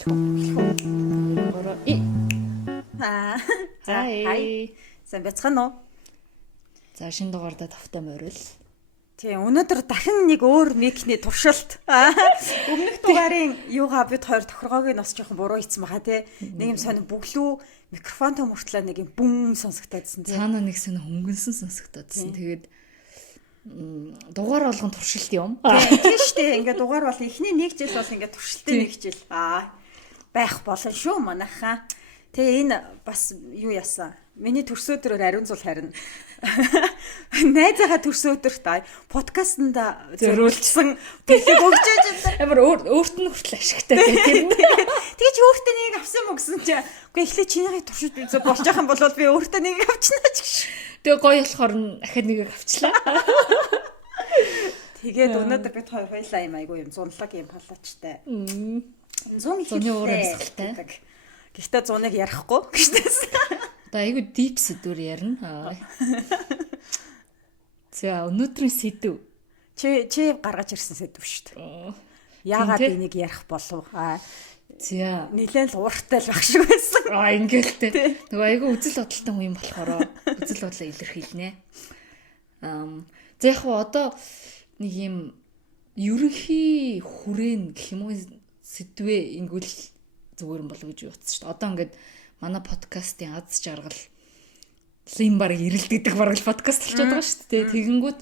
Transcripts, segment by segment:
За хай. Сайн бяцхан уу? За шинэ дугаардаа тавтай морил. Тий, өнөөдөр дахин нэг өөр микний туршилт. Өмнөх дугаарын юугаа бид хоёр тохиргоог нь бас жоохон буруу хийсэн баха тий. Нэг юм сонир бүглүү микрофонтой мөртлөө нэг юм бүм сонсогдоодсэн тий. Цаана нэг сонир хөнгөнсөн сонсогдоодсэн. Тэгээд дугаар болгон туршилт юм. Тийм шүү дээ. Ингээ дугаар бол эхний нэг жил бол ингээ туршилтын нэг жил байх болно шүү манайхаа. Тэгээ энэ бас юу яасан? Миний төрсөдрөөр ариун зул харина. Найзаагаа төрсөдрт подкастт зориулсан бэлэг өгч байгаа. Амар өөрт нь хүртэл ашигтай тийм. Тэгээ чи өөртөө нэг авсан мө гэсэн чи. Үгүй эхлээ чинийхийг туршиж үзэх болж байгаа юм бол би өөртөө нэг авчнаа ч гэж. Тэгээ гоё болохоор ахад нэг авчлаа. Тэгээд өнөөдөр бид хоёр хоёлаа юм айгу юм зунлаг юм палачтай. Зун ихтэй. Гэхдээ зуныг ярихгүй гэжтэйсэн. Одоо айгу дип сэдвэр ярина. За өнөөдрийн сэдв. Чи гаргаж ирсэн сэдв шүү дээ. Яагаад энийг ярих болов? За нэлээд л ууртай л байх шиг байсан. Ингээл нөгөө айгу үзэл бодолтой хүн юм болохоор үзэл бодлоо илэрхийлнэ. За яг одоо нэг юм ерөнхий хүрээн гэх юм уу сэдвээ ингүүл зүгээр юм болов гэж утсан шүү дээ. Одоо ингээд манай подкастын аз жаргал лим баг ирэлт гэдэг бараг подкаст болчиход байгаа шүү дээ. Тэгэнгүүт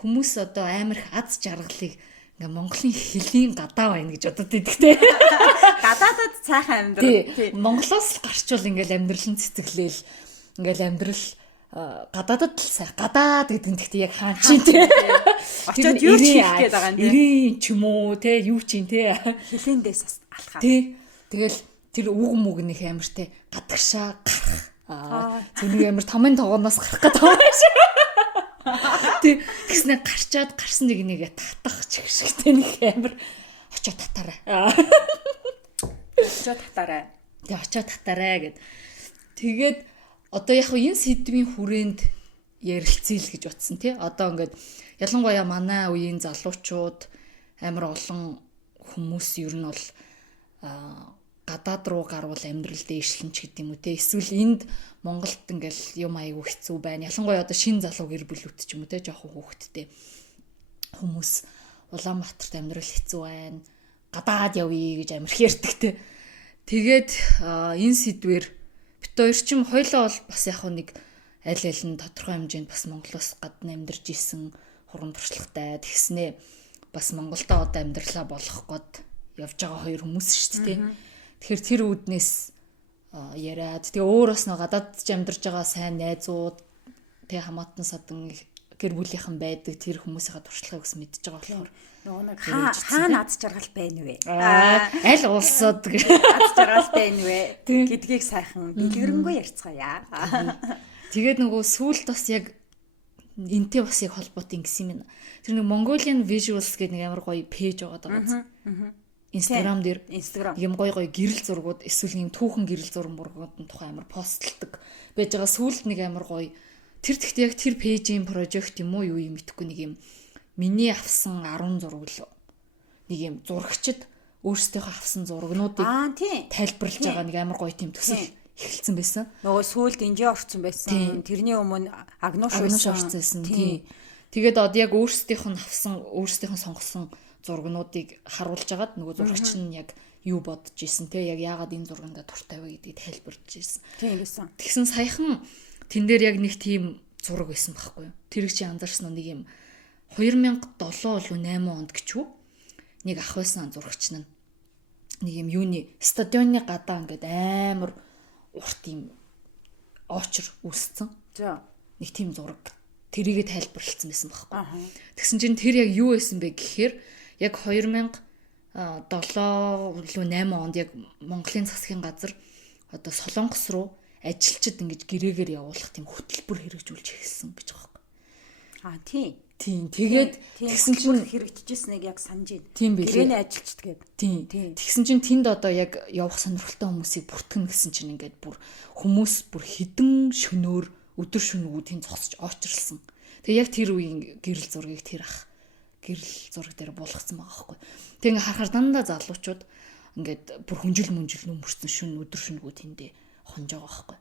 хүмүүс одоо амар их аз жаргалыг ингээ Монголын хэлийн гадаа байна гэж бодод идэгтэй. Гадаадад цаахан амьдрал. Монголоос л гарчвал ингээл амьдрал нь цэцэглээл ингээл амьдрал гадаадад л сайх. Гадаад гэдэг нь гэхдээ яг хаан чинь тий. Очоод юу ч хийх гээд байгаа юм тий. Ирэн ч юм уу тий юу ч юм тий. Хэлэндээс алхаа. Тий. Тэгэл тэр үг мүгнийх амар тий гадагшаа гарах. Зүнийг амар томын тогооноос гарах гэдэг юм шиг. Тий. Тэгснэ гарчаад гарсан нэгээ татах ч их шигтэй нэг амар очоод татаарай. Очоод татаарай. Тий очоод татаарай гэд. Тэгээд одоо яг энэ сэдвийн хүрээнд ярилцъя л гэж утсан тий. Одоо ингээд ялангуяа манай үеийн залуучууд амар олон хүмүүс ер нь бол гадаад руу гарвал амьдрал дээшлэн ч гэдэг юм уу те. Эсвэл энд Монголд ингээл юм аягүй хэцүү байна. Ялангуяа одоо шин залуу гэр бүлүүд ч юм уу те жоохон хүүхэдтэй хүмүүс Улаанбаатарт амьдрал хэцүү байна. Гадаад явъя гэж амар ярьдаг те. Тэгээд энэ сэдвэр бит хоёр ч юм хоёлоо бол бас яг нэг аль аль нь тодорхой хэмжээнд бас Монголоос гадна амьдарч исэн хурам туршлагатай тэгснэ бас Монголдо одоо амьдралаа болгох гээд явж байгаа хоёр хүмүүс шүү дээ. Тэгэхээр тэр үүднээс яриад тэгээ өөрөөс нь гадаад ч амьдарч байгаа сайн найзууд тэгээ хамаатан садан гэр бүлийнхэн байдаг тэр хүмүүсийнхээ туршлагыг бас мэдж байгаа болохоор нөгөө нэг хаана аз жаргал байна вэ? Аль улсад аз жаргал байна вэ гэдгийг сайхан дэлгэрэнгүй ярьцгаая. Тэгээд нөгөө сүүлд бас яг энтэй бас яг холбоотой ингэсэн юм. Тэр нэг Mongolian Visuals гэдэг нэг амар гоё пэйж байгаа. Instagram дээр юм гоё гэрэл зургууд эсвэл юм түүхэн гэрэл зургуудын тухай амар постлдог байж байгаа. Сүүлд нэг амар гоё тэр тэгтээ яг тэр пэйжийн прожект юм уу юу юм итгэхгүй нэг юм миний авсан 10 зураг л нэг юм зурагчд өөрсдийнхөө авсан зурагнуудыг тайлбарлаж байгаа нэг амар гоё тийм төсөл эхэлсэн байсан. Нөгөө сүүлд инжээ орцсон байсан. Тэрний өмнө агнууш орцсон. Тэгээд одоо яг өөрсдийнх нь авсан өөрсдийнх нь сонгосон зургнуудыг харуулж агаад нөгөө зурагч нь яг юу бодож исэн те яг яагаад энэ зурганда дуртай вэ гэдгийг тайлбарлаж исэн. Тийм байсан. Тэгсэн саяхан тэн дээр яг нэг тийм зураг байсан байхгүй юу? Тэрийг чи анзаарсан нэг юм 2007 болов 8 онд гэчүү нэг ах байсан зурагч нь нэг юм юуны стадионы гадаа ингээд амар урт юм очор үүсцэн. За нэг тийм зураг тэрийгэ тайлбарлалцсан байсан байхгүй. Тэгсэн чинь тэр яг юу байсан бэ гэхээр яг 2007 болов 8 онд яг Монголын засгийн газар одоо Солонгос руу ажилчид ингэж гэрээгээр явуулах тийм хөтөлбөр хэрэгжүүлж эхэлсэн гэж байгаа юм. Тийм. Тэгээд тэгсэн чинь хэрэгжижсэн яг санаж байна. Тийм билээ. Гэрээний ажилчид гээд. Тийм. Тэгсэн чинь тэнд одоо яг явах сонирхолтой хүмүүсийг бүртгэн гэсэн чинь ингээд бүр хүмүүс бүр хідэн шөнөөр өдөр шөнөгүй тийм зогсож очрлсон. Тэгээ яг тэр үеийн гэрэл зургийг тэр ах гэрэл зураг дээр буулгацсан байгаа байхгүй. Тэг ингээ харахаар дандаа залуучууд ингээд бүр хүнжил нөмөрсөн шүн өдөр шүнгүү тэндээ хонж байгаа байхгүй.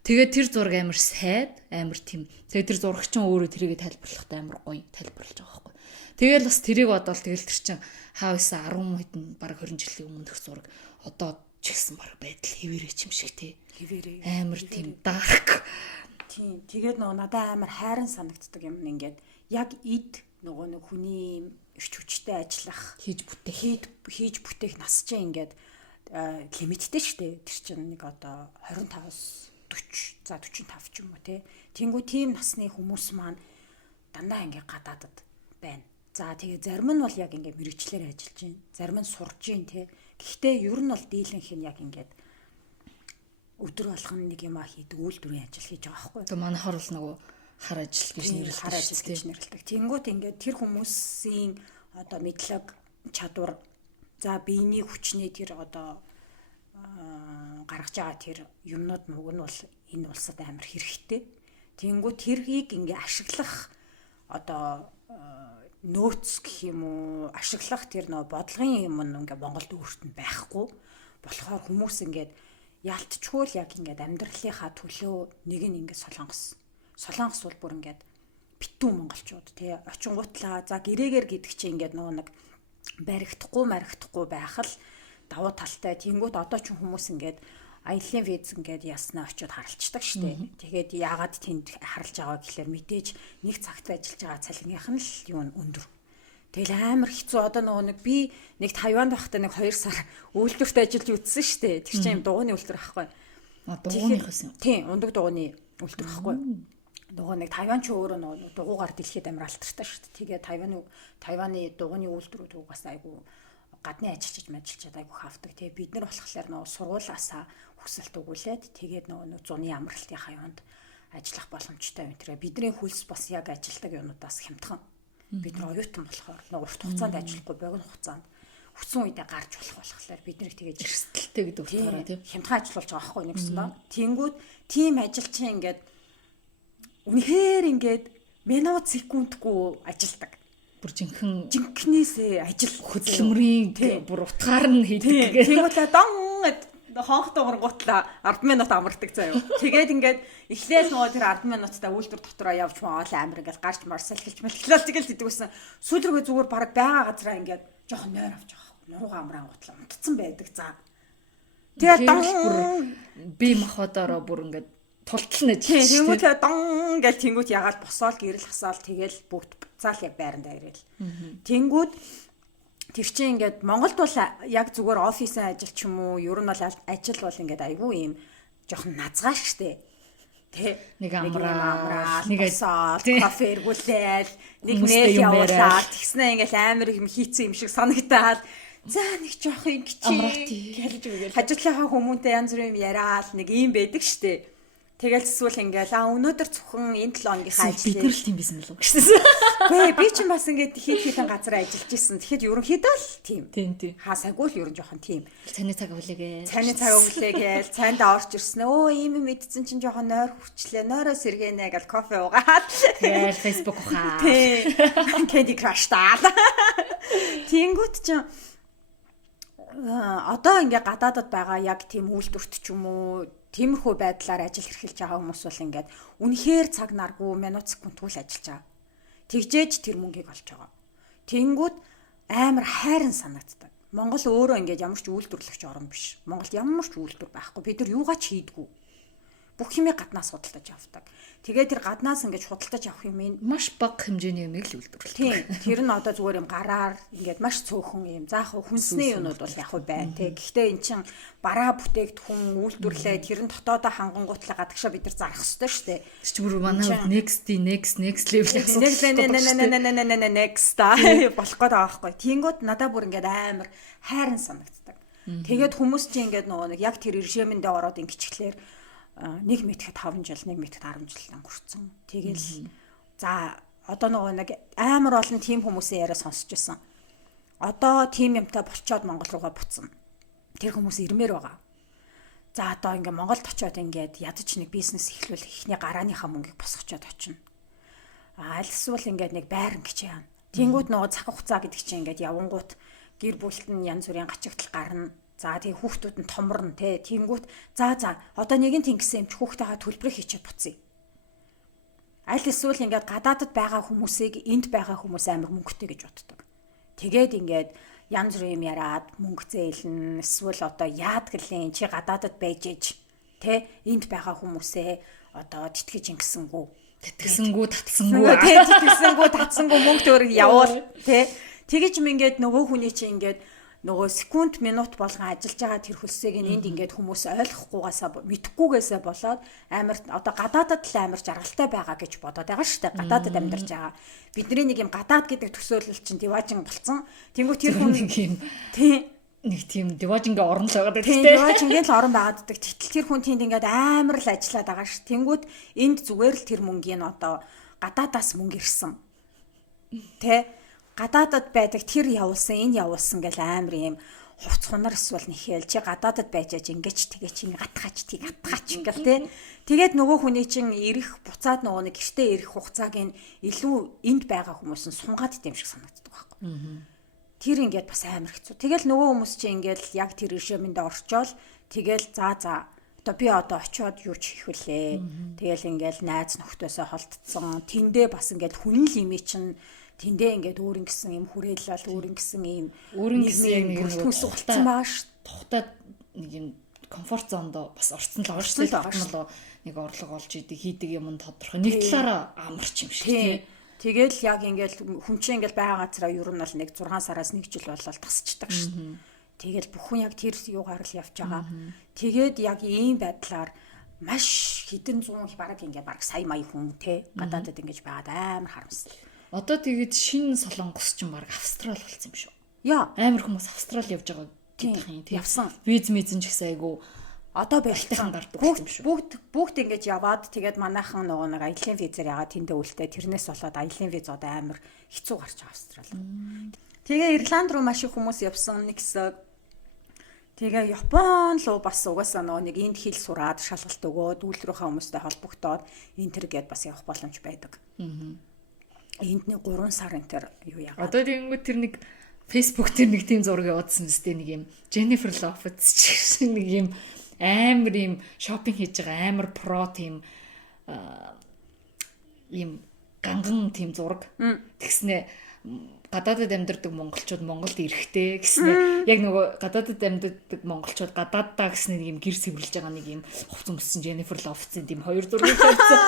Тэгээд тэр зураг амар сайд, амар тийм. Тэгээд тэр зурагч нь өөрөө тэрийг тайлбарлахдаа амар гоё тайлбарлаж байгаа байхгүй. Тэгэл бас тэрийг бодвол тэгэл тэр чин хаа байсан 10 хэдэн бараг 20 жилийн өмнөх зураг одоо ч гэсэн бараг байдал хэвээрээ ч юм шиг тий. Хэвээрээ. Амар тийм dark. Тийм. Тэгээд надад амар хайран санагддаг юм ингээд яг эд нэг хүний эрч хүчтэй ажиллах, хийж бүтээх нас чинь ингээд лимиттэй штэ. Тэр чинь нэг одоо 25-аас 40, за 45 ч юм уу тий. Тэнгүү тийм насны хүмүүс маань дандаа ингээд гадаадад байна. За тэгээ зарим нь бол яг ингээд мэрэгчлэр ажиллаж байна. Зарим нь сурж байна тий. Гэхдээ ер нь бол дийлэнх нь яг ингээд өдөр болгон нэг юм хийдэг үйлдвэрийн ажил хийж байгаа байхгүй. Тэгээ манайхаар бол нөгөө хар ажил гэж нэрлэдэг. Тэнгүүт ингээд тэр хүмүүсийн одоо мэдлэг чадвар за биений хүчний тэр одоо гаргаж байгаа тэр юмнууд нь бол энэ улсад амар хэрэгтэй. Тэнгүүт тэрийг ингээ ашиглах одоо нөөц гэх юм уу ашиглах тэр нөө бодлогын юм ингээ Монголд өөрт нь байхгүй болохоор хүмүүс ингээд яалтчгүй яг ингээд амьдралынхаа төлөө нэг нь ингээд солонгос бол бүр ингээд битүү монголчууд тий очингуутлаа за гэрээгээр гэдэг чинь ингээд нөгөө нэг баригдахгүй байх л давуу талтай. Тэнгүүт одоо ч хүмүүс ингээд аяллаа виз ингээд яснаа очиод харалцдаг штэ. Тэгээд яагаад тэнд харалж байгаа гэхэлэр мэдээж нэг цагт ажиллаж байгаа цалингийнх нь л юу өндөр. Тэгэл амар хэцүү одоо нөгөө нэг би нэг Тайванд байхдаа нэг 2 сар үйлдвэрт ажиллаж үзсэн штэ. Тэр чинь юм дугууны үйлдвэр байхгүй. Дугууныхаас юм. Тийм, ундаг дугууны үйлдвэр байхгүй. Нөгөө нэг Тайван ч өөрөө нөгөө дугуугаар дэлхийд амар алтартай штэ. Тэгээ Тайваны дугууны үйлдвэрүүд угаас айгу гадны ажиллаж айгу хавдаг. Тэгээ бид нар болохоор нөгөө сургуулаасаа хүсэлт өгүүлээд тэгээд нөгөө зуны амралтын хаяанд ажиллах боломжтой юм. Тэгээ бидний хөлс бас яг ажилдаг юмудаас хямдхан. Бид нар оюутан болохоор нэг урт хугацаанд ажиллахгүй богино хугацаанд хүссэн үедээ гарч болохоор бид нэр тэгэж эрсдэлтэй гэдэг утгаараа тийм хямдхан ажиллаж байгаа байхгүй нэгсэн доо. Тэнгүүд тийм ажил чинь ингээд үнэхээр ингээд минут секундгүй ажилдаг. Бүр жинхнээсээ ажил хөдөлмөрийн бүр утгаар нь хийдэг гэх. Тэнгүүтээ дон хоогтой гургуутлаа 10 минут амардаг заяа. Тэгээд ингээд эхлээл нөгөө тэр 10 минуттай үйлдвэр дотроо явж маавал амар ингээд гарч марсал хэлж мэлхлээ тэгэл хэдэгсэн. Сүүлрүүгээ зүгээр бараг байгаа газараа ингээд жоохон нойр авч байгаа. Нуруугаа амраан гутлаа унтцсан байдаг заа. Тэгээд бүр би махадаараа бүр ингээд тултална гэж. Тэнгүүтээ дон гэж тэнгүүт ягаал босоол гэрэл хасаал тэгэл бүгд буцаал яг байрандаа ирэл. Тэнгүүд тэр чинь ингээд Монголд бол яг зүгээр офисын ажил ч юм уу ер нь бол ажил бол ингээд айгүй юм жоохон назгаа штэ. Тэ нэг амраа нэг асаал кофе эргүүлээл нэг мэйл явуулаад тэгснэ ингээд амар юм хийцэн юм шиг санагдаад за нэг жоох ингэчээ хажуудлынхаа хүмүүнтэй янз бүрийн юм яриад нэг юм байдаг штэ. Тэгэл эсвэл ингээл өнөөдөр зөвхөн энэ 7 хоногийнхаа ажлыг бид нар л тийм байсан болов гэсэн. Гээ би ч бас ингээд хийх газар ажиллаж исэн. Тэгэхэд ерөнхийдөө л тийм. Тийм. Хаасаагүй л ерөн жоохон тийм. Цайны цаг өглөөгээ. Цайндаа орж ирсэн. Ийм мэдсэн чинь жоохон нойр хүрчлээ. Нойроо сэргэнэ гэл кофе уугаад. Тэгэл Facebook ухаа. Тийм. Candy Crush таа. Тэнгүүт чинь одоо ингээ гадаадд байгаа яг тийм үйлдвэрт ч юм уу тиймэрхүү байдлаар ажил хэрхэлж байгаа хүмүүс бол ингээд үнэхээр цаг наргүй минут секундгүй л ажиллаж байгаа. Тэгжээж тэр мөнгийг олж байгаа. Тэнгүүд амар хайран санагддаг. Монгол өөрөө ингээд ямар ч үйлдвэрлэгч орн биш. Монголд ямар ч үйлдвэр байхгүй. Бид нар юугаа ч хийдгүү. Бүх юмыг гаднаас худалдаж авдаг. Тэгээд тэр гаднаас ингэж худалдаж авах юм маш бага хэмжээний юмыг л үйлдвэрлэдэг. Тийм. Тэр нь одоо зүгээр юм гараар ингээд маш цөөхөн юм. Заах хүнсний юмнууд бол яг байна тий. Гэхдээ эн чин бараа бүтээгдэхүүн үйлдвэрлээ тэр нь дотоодоо хангангуутлаа гадагшаа бид нар зарах хэрэгтэй шүү дээ. Тэр чинь бүр манай next level асуудал. Next болох гээд байгаа байхгүй. Тэнгүүд надад бүр ингээд амар хайран санагддаг. Тэгээд хүмүүс чинь ингээд нөгөө нэг яг тэр режимэндээ ороод ингэчихлээр нэг мэтгэд 5 жил, нэг мэтгэд 10 жил өнгөрцөн. Тэгэл за одоо нөгөө нэг амар олон тим хүмүүсийн яриа сонсч байсан. Одоо тим юмтай болчоод Монгол руугаа буцсан. Тэр хүмүүс ирмээр байгаа. За одоо ингээ Монголд очиод ингээд ядаж нэг бизнес эхлүүл ихний гарааныхаа мөнгийг босгочоод очино. Альсвал ингээд нэг байран гэж яана. Тэнгүүд нөгөө цаг хугацаа гэдэг чинь ингээд явангууд гэр бүлт нь янз бүрийн гачигдал гарна. За тэгээ хүүхдүүд нь томорно те. Тэнгүүт за одоо нэг нь тэнгисэн юм чи хүүхдтэйгээ төлбөрийг хийчихэд буцъя. Аль эсвэл ингээд гадаадд байгаа хүмүүсийг энд байгаа хүмүүс амар мөнгөтэй гэж боддог. Тэгээд ингээд янз бүр юм яриад мөнгө зээлнэ эсвэл одоо яад гэлэн чи гадаадд байж ээж тэ энд байгаа хүмүүсээ одоо тэтгэж ингэсэнгүү Тэтгэсэнгүү татсангүү тэ тэтгэсэнгүү татсангүү мөнгө төгрөг явуул тэ тэгэж юм ингээд нөгөө хүний чи ингээд нөгөө секунд минут болгон ажиллаж байгаа тэр хөлсөйг энд ингээд хүмүүс ойлгохгүйгаасаа мэдхгүйгээсээ болоод амар одоо гадаадад л амар жаргалтай байгаа гэж бодоод байгаа шүү дээ. Гадаадад амьдарч байгаа. Бидний нэг юм гадаад гэдэг төсөөлөл чинь диважин болцсон. Тэнгүү тэр хүн нэг тийм диважингийн орон л байгаа гэдэг тийм диважингийн л орон байгаад гэдэг. Тэгтэл тэр хүн тэнд ингээд амар л ажиллаад байгаа ш. Тэнгүүд энд зүгээр л тэр мөнгөний одоо гадаадаас мөнгө ирсэн. Тэ гадаадад байдаг тэр явуулсан энэ явуулсан гэл амар юм хувц хунар эсвэл нэхэл чи гадаадад байж аж ингэж тэгээ чи гатгаач тийг гатгаач ингээл те тэгээд нөгөө хүний чин ирэх буцаад нөгөө нэг гэртээ ирэх хугацааг нь илүү энд байгаа хүмүүс нь сунгаад идэм шиг санагддаг байхгүй. Тэр ингээд бас амар хэцүү. Тэгэл нөгөө хүмүүс чи ингээд яг тэр режимэндээ орчоол тэгэл за одоо би одоо очиод юу ч хийх вүлээ. Тэгэл ингээд найз нөхдөсөө холдсон. Тэндээ бас ингээд хүн л ими чин тэндээ ингээд өөрийн гэсэн юм хүрээлэл өөрийн гэсэн юм өөрийн гэсэн нэг хүсэлтсэн байгаа ш. Тухтаад нэг юм комфорт зонд бас орцсон л орчлоо л нэг орлого олж идэг хийдэг юм нь тодорхой нэг талаараа амарч юм шиг тий. Тэгэл яг ингээд хүн чинь ингээд байгаа газараа ер нь бол нэг 6 сараас 1 жил болол тасчдаг ш. Тэгэл бүхэн яг тэр юугаар л явж байгаа. Тэгээд яг ийм байдлаар маш хэдэн зуун бараг ингээд бараг сая мая хүн те гадаадад ингэж байгаад амар харамсал. Одоо тэгээд шинэ Солонгос ч юм баг Австрал болсон юм шүү. Яа, амар хүмүүс Австрал явж байгаа гэдэг юм тийм. Явсан. Виз мизэн ч гэсэн айгу одоо байлтайхан гардаг юм шүү. Бүгд ингэж яваад тэгээд манайхан нөгөө нэг аялын визээр ягаад тэндээ үлдээ. Тэрнээс болоод аялын виз одоо амар хэцүү гарч байгаа Австрал. Тэгээ Ирланд руу маш их хүмүүс явсан нэг хэсэг. Тэгээ Япон руу бас угаасаа нөгөө нэг энд хэл сураад шалгалт өгөөд үйлрүүхээ хүмүүстэй холбогдоод энтер гээд бас явах боломж байдаг. Энд нэг 3 сар энтер юу яагаад. Одоо тэгэнгүүт тэр нэг Facebook тэр нэг тийм зураг явуулсан зү нэг юм Jennifer Lopez ч гэсэн нэг юм амар юм шопинг хийж байгаа амар про тийм юм ганган тийм зураг. Тэгснэ гадаадад амьдардаг монголчууд Монголд ирэхтэй гэснэ яг нөгөө гадаадад амьдардаг монголчууд гадааддаа гэснэ нэг юм гэр сэвэрлж байгаа нэг юм хувц өмссөн Jennifer Lopez-ийн тийм хоёр зураг тавьсан.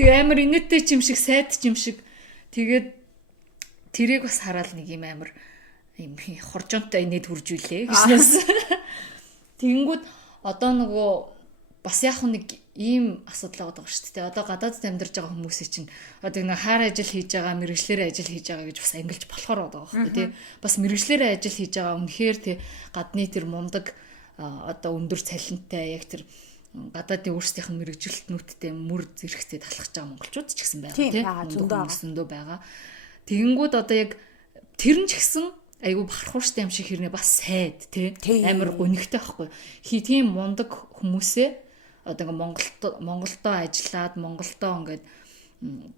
Тэгээ амар инээдтэй ч юм шиг сайд ч юм шиг тэгээд тэрийг бас хараад нэг юм амар юм хоржонтой инээд хүржүүлээ гэснээс тэгэнгүүт одоо нөгөө бас яг нэг ийм асуудал байгаа шүү дээ. Одоо гадаадд амьдарч байгаа хүмүүсийн чинь одоо нэг хаар ажил хийж байгаа, мэрэгчлэрээ ажил хийж байгаа гэж бас ангилж болохоор байгаа байхгүй тий. Бас мэрэгчлэрээ ажил хийж байгаа үнэхээр тий гадны тэр мундаг одоо өндөр цалинтай яг тэр гадаадын өөрсдийнх нь мэрэгжилтнүүдтэй мөр зэрэгтэй талхаж байгаа монголчууд ч гэсэн байгаа тий. Зөндөө байгаа. Тэгэнгүүт одоо яг тэр нь ч гэсэн айгу бахархууштай юм шиг хэрнээ бас сайд тий амар гонигтай байхгүй. Тийм мундаг хүмүүсээ одоо Монголдоо ажиллаад Монголдоо ингээд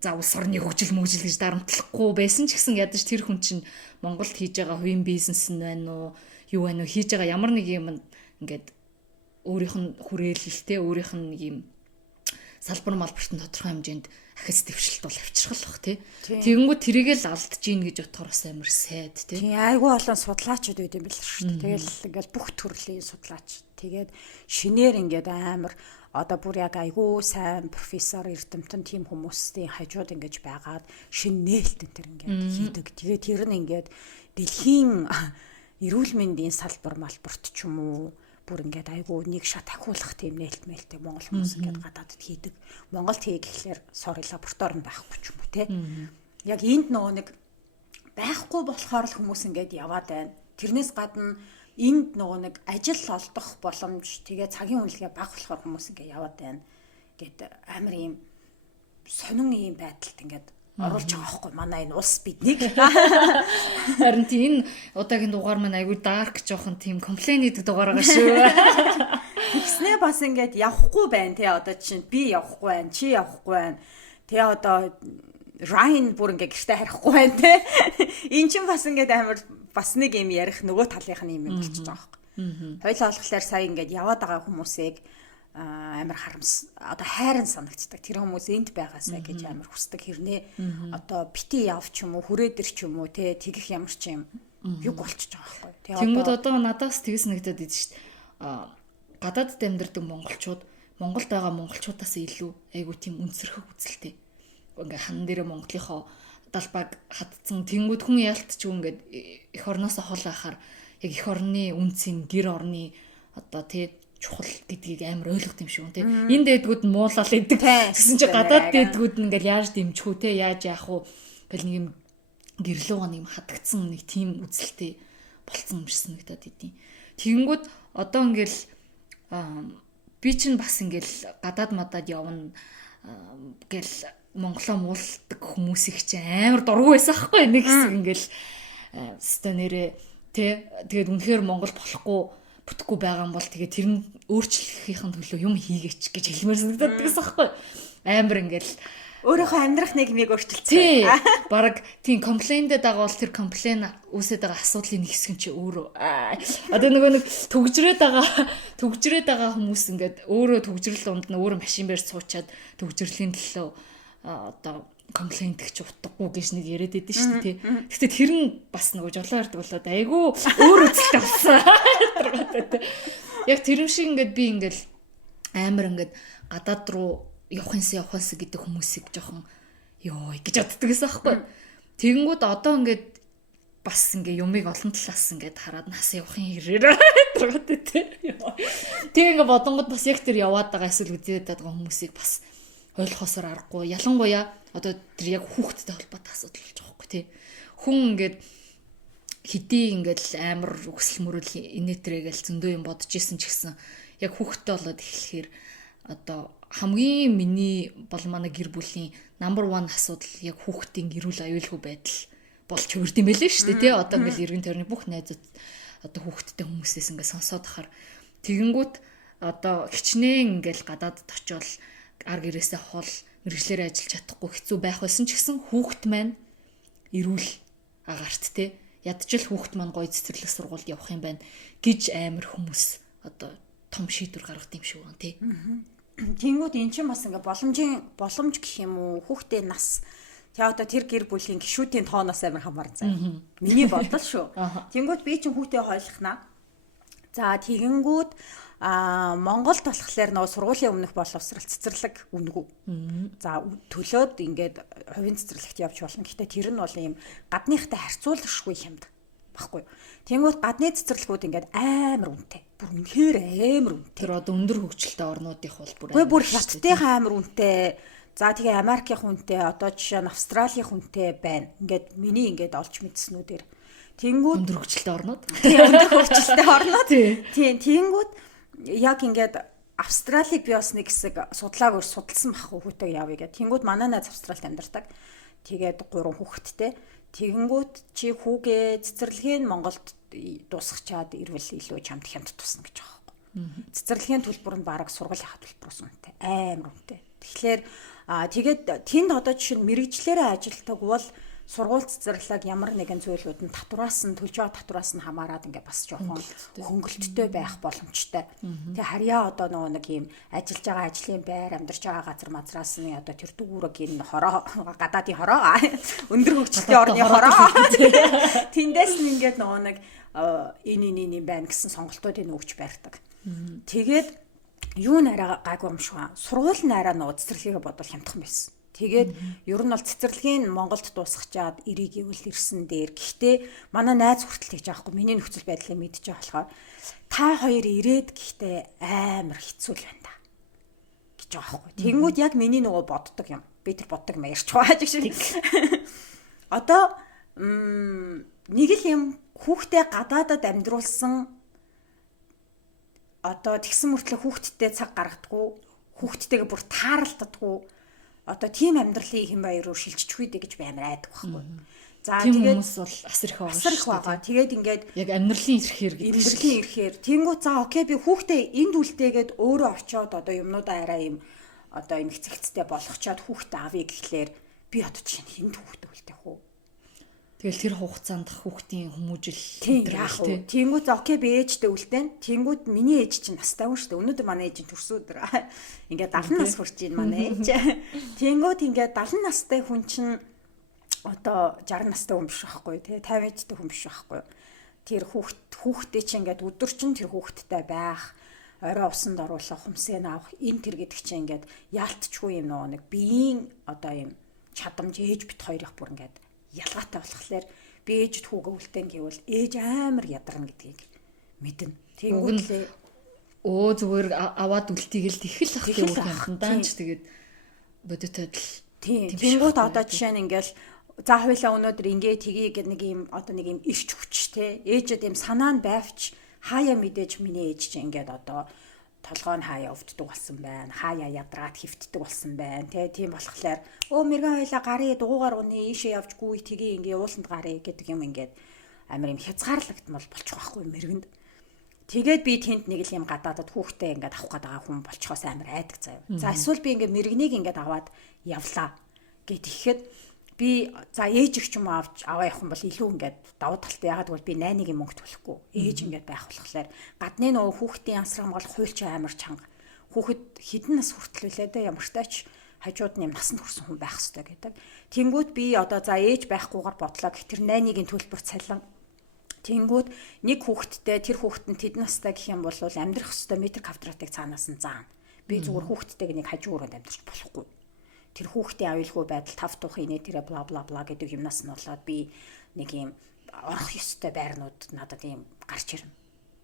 за улс орны хөгжил мөгжил гэж дарамтлахгүй байсан ч гэсэн ядаж тэр хүн чинь Монголд хийж байгаа хувийн бизнес нь байна уу юу байна уу хийж байгаа ямар нэг юм ингээд өөрийнх нь хүрээлэлтэй өөрийнх нь нэг юм салбар малбарт нь тодорхой хэмжээнд ахиц дэвшилт бол авчрах бах тий. Тэгэнгүүт тэрийгээ л алдж ийн гэж бодохоор бас амар сайд тий. Тий айгүй олон судлаачид байд юм бэл шүү дээ. Тэгэл ингээл бүх төрлийн судлаач. Тэгээд шинээр ингээд амар одоо бүр яг айгүй сайн профессор эрдэмтэн тийм хүмүүсийн хажууд ингэж байгаад шин нээлт энэ төр ингээд хийдэг. Тэгээд тэр нь ингээд дэлхийн эрүүл мэндийн салбар малбарт ч юм уу бүр ингээд айгүй нэг шат ахиулах тийм нээлтмэлтэй монгол хүмүүс ингээд гадаадд хийдэг. Монголд хий гэхлээр sorry лаборатори нь байхгүй ч юм уу те. Яг энд нөгөө нэг байхгүй болохоор л хүмүүс ингээд яваад байна. Тэрнээс гадна энд нөгөө нэг ажил олдох боломж тэгээ цагийн үнэлгээ бага болохоор хүмүүс ингээд яваад байна. Гэт амар юм сонин юм байдалд ингээд оруулж байгаа байхгүй манай энэ улс биднийг. Харин тийм энэ удаагийн дугаар маань айгүй dark жоохон тийм комплейн хийдэг дугаар байгаа шүү. Тэгснээ бас ингээд явахгүй байна те одоо чинь би явахгүй байна чи явахгүй байна. Тэгээ одоо Ryan бүр ингээд гэртээ харихгүй байна те. Энд чинь бас ингээд амар бас нэг юм ярих нөгөө талынх нь юм болчихж байгаа байхгүй. Хоёлаа болохоор сая ингээд яваад байгаа хүмүүсийг амар одоо хайран санагддаг. Тэр хүмүүс энд байгаасаа гэж амар хүсдэг. Хэрнээ одоо бити яв ч юм уу, хүрээдэр ч юм уу, тэгэх ямар ч юм юг болчихж байгаа байхгүй. Тэнгүүд одоо надаас тэгс нэгдэд идэв шүү дээ. Гадаадд амьдардаг монголчууд Монголд байгаа монголчуудаас илүү айгуу тийм үнсэрхэг үзэлтэй. Ингээ хан дээрээ Монголынхоо далбаг хатцсан тэнгүүд хүн яалтч ингээд эх орноос хол байхаар яг эх орны үнцийн гэр орны одоо чухал гэдгийг амар ойлгох юм шиг үү. Энэ дэдгүүд нь муулал идэг. Гэсэн чи гадаад дэдгүүд нь ингээл яаж дэмжих үү яаж яах вэ гэл нэг юм гэрлүүга нэг юм хатагдсан нэг тийм үзэлтэй болцсон юм шиг санагдаад идэв. Тэнгүүд одоо ингээл би чинь бас ингээл гадаад мадад явна гэл Монголоо муулдаг хүмүүсийг чи амар дургүй байсан аахгүй нэг хэсэг ингээл станерэ тэгээд үнэхээр Монгол болохгүй бүтэхгүй байгаа юм бол тэгээд тэр нь өөрчлөхийнхэн төлөө юм хийгээч гэж хэлмээр санагдаад байсан аахгүй амар ингээл өөрийнхөө амьдрах нэгмийг өөрчилсөн. Бараг тийм комплейндээ дагаа бол тэр комплейн үүсээд байгаа асуудлын нэг хэсэг чи өөрөө одоо нөгөө нэг төгжрээд байгаа хүмүүс ингээд өөрөө төгжрөл дунд нь өөрөө машин бээр суучаад төгжрөлийн төлөө одоо комплейн тэгч утгагүй гэж нэг яриад байдсан шүү дээ. Гэхдээ тэр нь бас нөгөө жолоо ярддаг болоод айгүй өөр үзэлтэй болсон. Яг тэр юм шиг ингээд би ингээд амар ингээд гадаад руу явахынс гэдэг хүмүүсийг жоохон ёо гэж боддог гэсэн аахгүй. Тэгэнгүүт одоо ингээд бас ингээ юмыг олон талаас ингээд хараад нас явахын хэрээр тэргээд тэг ингээ бодонгод бас яг тэр яваад байгаа эсвэл үзээд байгаа хүмүүсийг бас ойлгохосоор аргагүй. Ялангуяа одоо тэр яг хүүхдтэй холбоотой асуудал болж байгаа байхгүй тий. Хүн ингээд хэдий ингээд амар өксөл мөрөл инээтрээгээл зөндөө юм бодож исэн ч гэсэн яг хүүхдтэй болоод эхлэхээр одоо хамгийн миний бол манай гэр бүлийн number 1 асуудал яг хүүхдийн эрүүл аюулгүй байдал болж хувирд юм байлээ шүү дээ тий. Одоо ингээл эргэн тойрны бүх найзууд одоо хүүхдтэй хүмүүсээс ингээд сонсоод ахаар тэгэнгүүт одоо хичнээн ингээл гадаадд очивол ар гэрээсээ хол мэрэгчлэр ажиллаж чадахгүй хэцүү байх байсан ч гэсэн хүүхд маань эрүүл агаарт тий. Ядчил хүүхд маань гоё цэцэрлэг сургуульд явах юм байна гэж амар хүмүүс одоо том шийдвэр гаргад юм шиг байна тий. Тэнгүүд эн чинь бас ингээ боломж гэх юм уу хүүхдээ нас одоо тэр гэр бүлийн гишүүдийн тооноос амар хамаар заа. Миний бодол шүү. Тэнгүүд би чинь хүүхдээ хойлохнаа. За тэгэнгүүт Монголд болохоор нөгөө сургуулийн өмнөх боловсрал цэцэрлэг үнэгүй. За төлөөд ингээд хувийн цэцэрлэгт явж болно. Гэхдээ тэр нь бол ийм гадныхтай харьцуулшгүй юмд баггүй. Тэнгүүд гадны цэцэрлэгүүд ингээд амар үнэтэй. Бүр үнэхээр амар үнэтэй. Тэр одоо өндөр хөгжилтэй орнуудынх бол бүр хятадынхаа амар үнэтэй. За тэгээ Америкийн хүнтэй одоо жишээ нь Австралийн хүнтэй байна. Ингээд миний ингээд олж мэдснүүдээр. Тэнгүүд өндөр хөгжилтэй орнууд. Тийм өндөр хөгжилтэй орнууд. Тийм тэнгүүд яг ингээд Австралиг би бас нэг хэсэг судлаагаар судалсан бах хүүхдээ явъя гэх. Тэнгүүд манай найз Австралид амьдардаг. Тэгээд 3 хүүхэдтэй. Тэгэнгүүт чи хүүгээ цэцэрлэгийн Монголд дуусгачаад ирвэл илүү чамд хямд тусна гэж байгаа байхгүй. Цэцэрлэгийн төлбөр нь бараг сургуулийн төлбөрөөс үнэтэй. Амар үнэтэй. Тэгэхээр тэгээд тэнд одоо жишээ нь мэрэгчлэрээ ажилтдаг бол сургууль цэцэрлэг ямар нэгэн зүйлүүд нь татвараас нь төлж байгаа татвараас нь хамаарат ингээ бас жоохон хөнгөлөлттэй байх боломжтой. Тэгээ харьяа одоо нөгөө нэг юм ажиллаж байгаа ажлын байр амьдарч байгаа газар мазраас нь одоо тэр дүүрэг энэ хороо гадаадын хороо өндөр хөгжилтэй орны хороо тэндээс нь ингээд нөгөө нэг энэ байна гэсэн сонголтуудыг өгч барьдаг. Тэгээд юу нэраа гайгүй юм шиг сургууль нэраа нөгөө цэцэрлэгээ бодвол хямдхан байсан. Тэгээд ер нь бол цэцэрлэгийн Монголд дуусгачаад ирийг ивэл ирсэн дээр. Гэхдээ манай найз хүртэл тэгж аахгүй. Миний нөхцөл байдлыг мэдчихэж байгаа болохоор та хоёр ирээд гэхдээ амар хэцүү л байна да гэж байгаа байхгүй. Тэнгүүд яг миний нөгөө боддог юм. Би тэр боддог юм ярьж байгаа гэж шиг. Одоо нэг л юм хүүхдээ гадаадад амьдруулсан одоо тэгсэн мөртлөө хүүхдтэй цаг гаргадаггүй. Хүүхдтэйгээ бүр тааралддаггүй. Одоо тийм амьдралын хэм баяр руу шилжчих үйдэ гэж би амар айдаг байхгүй. За тэгээд хүмүүс бол асар их байгаа. Тэгээд ингээд яг амьдралын эрхээр гэдэг. Амьдралын эрхээр. Тэнгүү за окей би хүүхдээ энд үлдээгээд өөрөө очиод одоо юмнуудаа арай юм одоо юм хэцэгцтэй болгочоод хүүхдээ авъя гэхлээр би одоо чинь хэнд хүүхдээ үлдээх үү? Тэгэл тэр хугацаанд хүүхдийн хүмүүжил тийм яах вэ? Тэнгүүд окей би ээжтэй үлдэн. Тэнгүүд миний ээж чинь настай хүн шүү дээ. Өнөөдөр манай ээж нь төрсөн өдөр. Ингээд 70 нас хүрч ийн манай ээж. Тэнгүүд ингээд 70 настай хүн чинь одоо 60 настай хүн биш байхгүй тий 50 эдтэй хүн биш байхгүй. Тэр хүүхдээ чинь ингээд өдөр чинь тэр хүүхдтэй байх, орой усанд оруулах, хүмсээ авах, энэ тэр гэдэг чинь ингээд яалтчгүй юм нэг биеийн одоо юм чадамж ээж бит хоёрын бүр ингээд ялгаатай болохоор би ээжд хүүгээ үлдэн гэвэл ээж амар ядарна гэдгийг мэднэ. Тэнгүүтлээ зүгээр аваад үлтийгэл ихэл ах тийм юм даанч тэгээд бодит адил. Тэнгүүд одоо жишээ нь ингээл за хоёлаа өнөөдөр ингээ тгий гэдэг нэг юм одоо нэг юм ирч хүч те ээжэд юм санаа нь байвч хаяа мэдээж миний ээж чинь ингээд одоо толгой нь хаяа өвддөг болсон байна. Хаяа ядраад хөвтдөг болсон байна. Тийм болохоор мэрэгэн хоёлаа гарыг дугуугаар уны ийшээ явж гүй тгий ингээ ууланд гарыг гэдэг юм ингээд амар юм хязгаарлагдмал болчих واخгүй мэргэнд. Тэгээд би тэнд нэг л юм гадаадад хүүхдээ ингээд авах гээд байгаа хүн болчихоос амар айдаг заяа. За эсвэл би ингээ мэрэгнийг ингээд аваад явлаа гэхэд би за ээж их ч юм аваа явах юм бол илүү ингээд давуу талтай ягаад гэвэл би найныг юм мөнгө төлөхгүй ээж ингээд байх болохоор гадны нөгөө хүүхдийн ансар хамгаалах хууль чинь амар чанга хүүхэд хэдэн нас хүртэлүүлээ дээ ямар ч тач хажууд нь юм насанд хүрсэн хүн байх хэрэгтэй гэдэг. Тэнгүүд би одоо за ээж байхгүйгээр бодлоо гэх тэр найныг төлбөр цалин тэнгүүд нэг хүүхэдтэй тэр хүүхэд нь тэд настай гэх юм бол амьдрах хэвээр метр квадратыг цаанаас нь заана. Би зүгээр хүүхэдтэйг нэг хажуу өрөөнд амьдрч болохгүй. Тэр хүүхдийн аюулгүй байдал тав тухын нэ тэрэ бла бла бла гэдэг юмнаас нь болоод би нэг юм орох ёстой байрнууд надад ийм гарч ирнэ.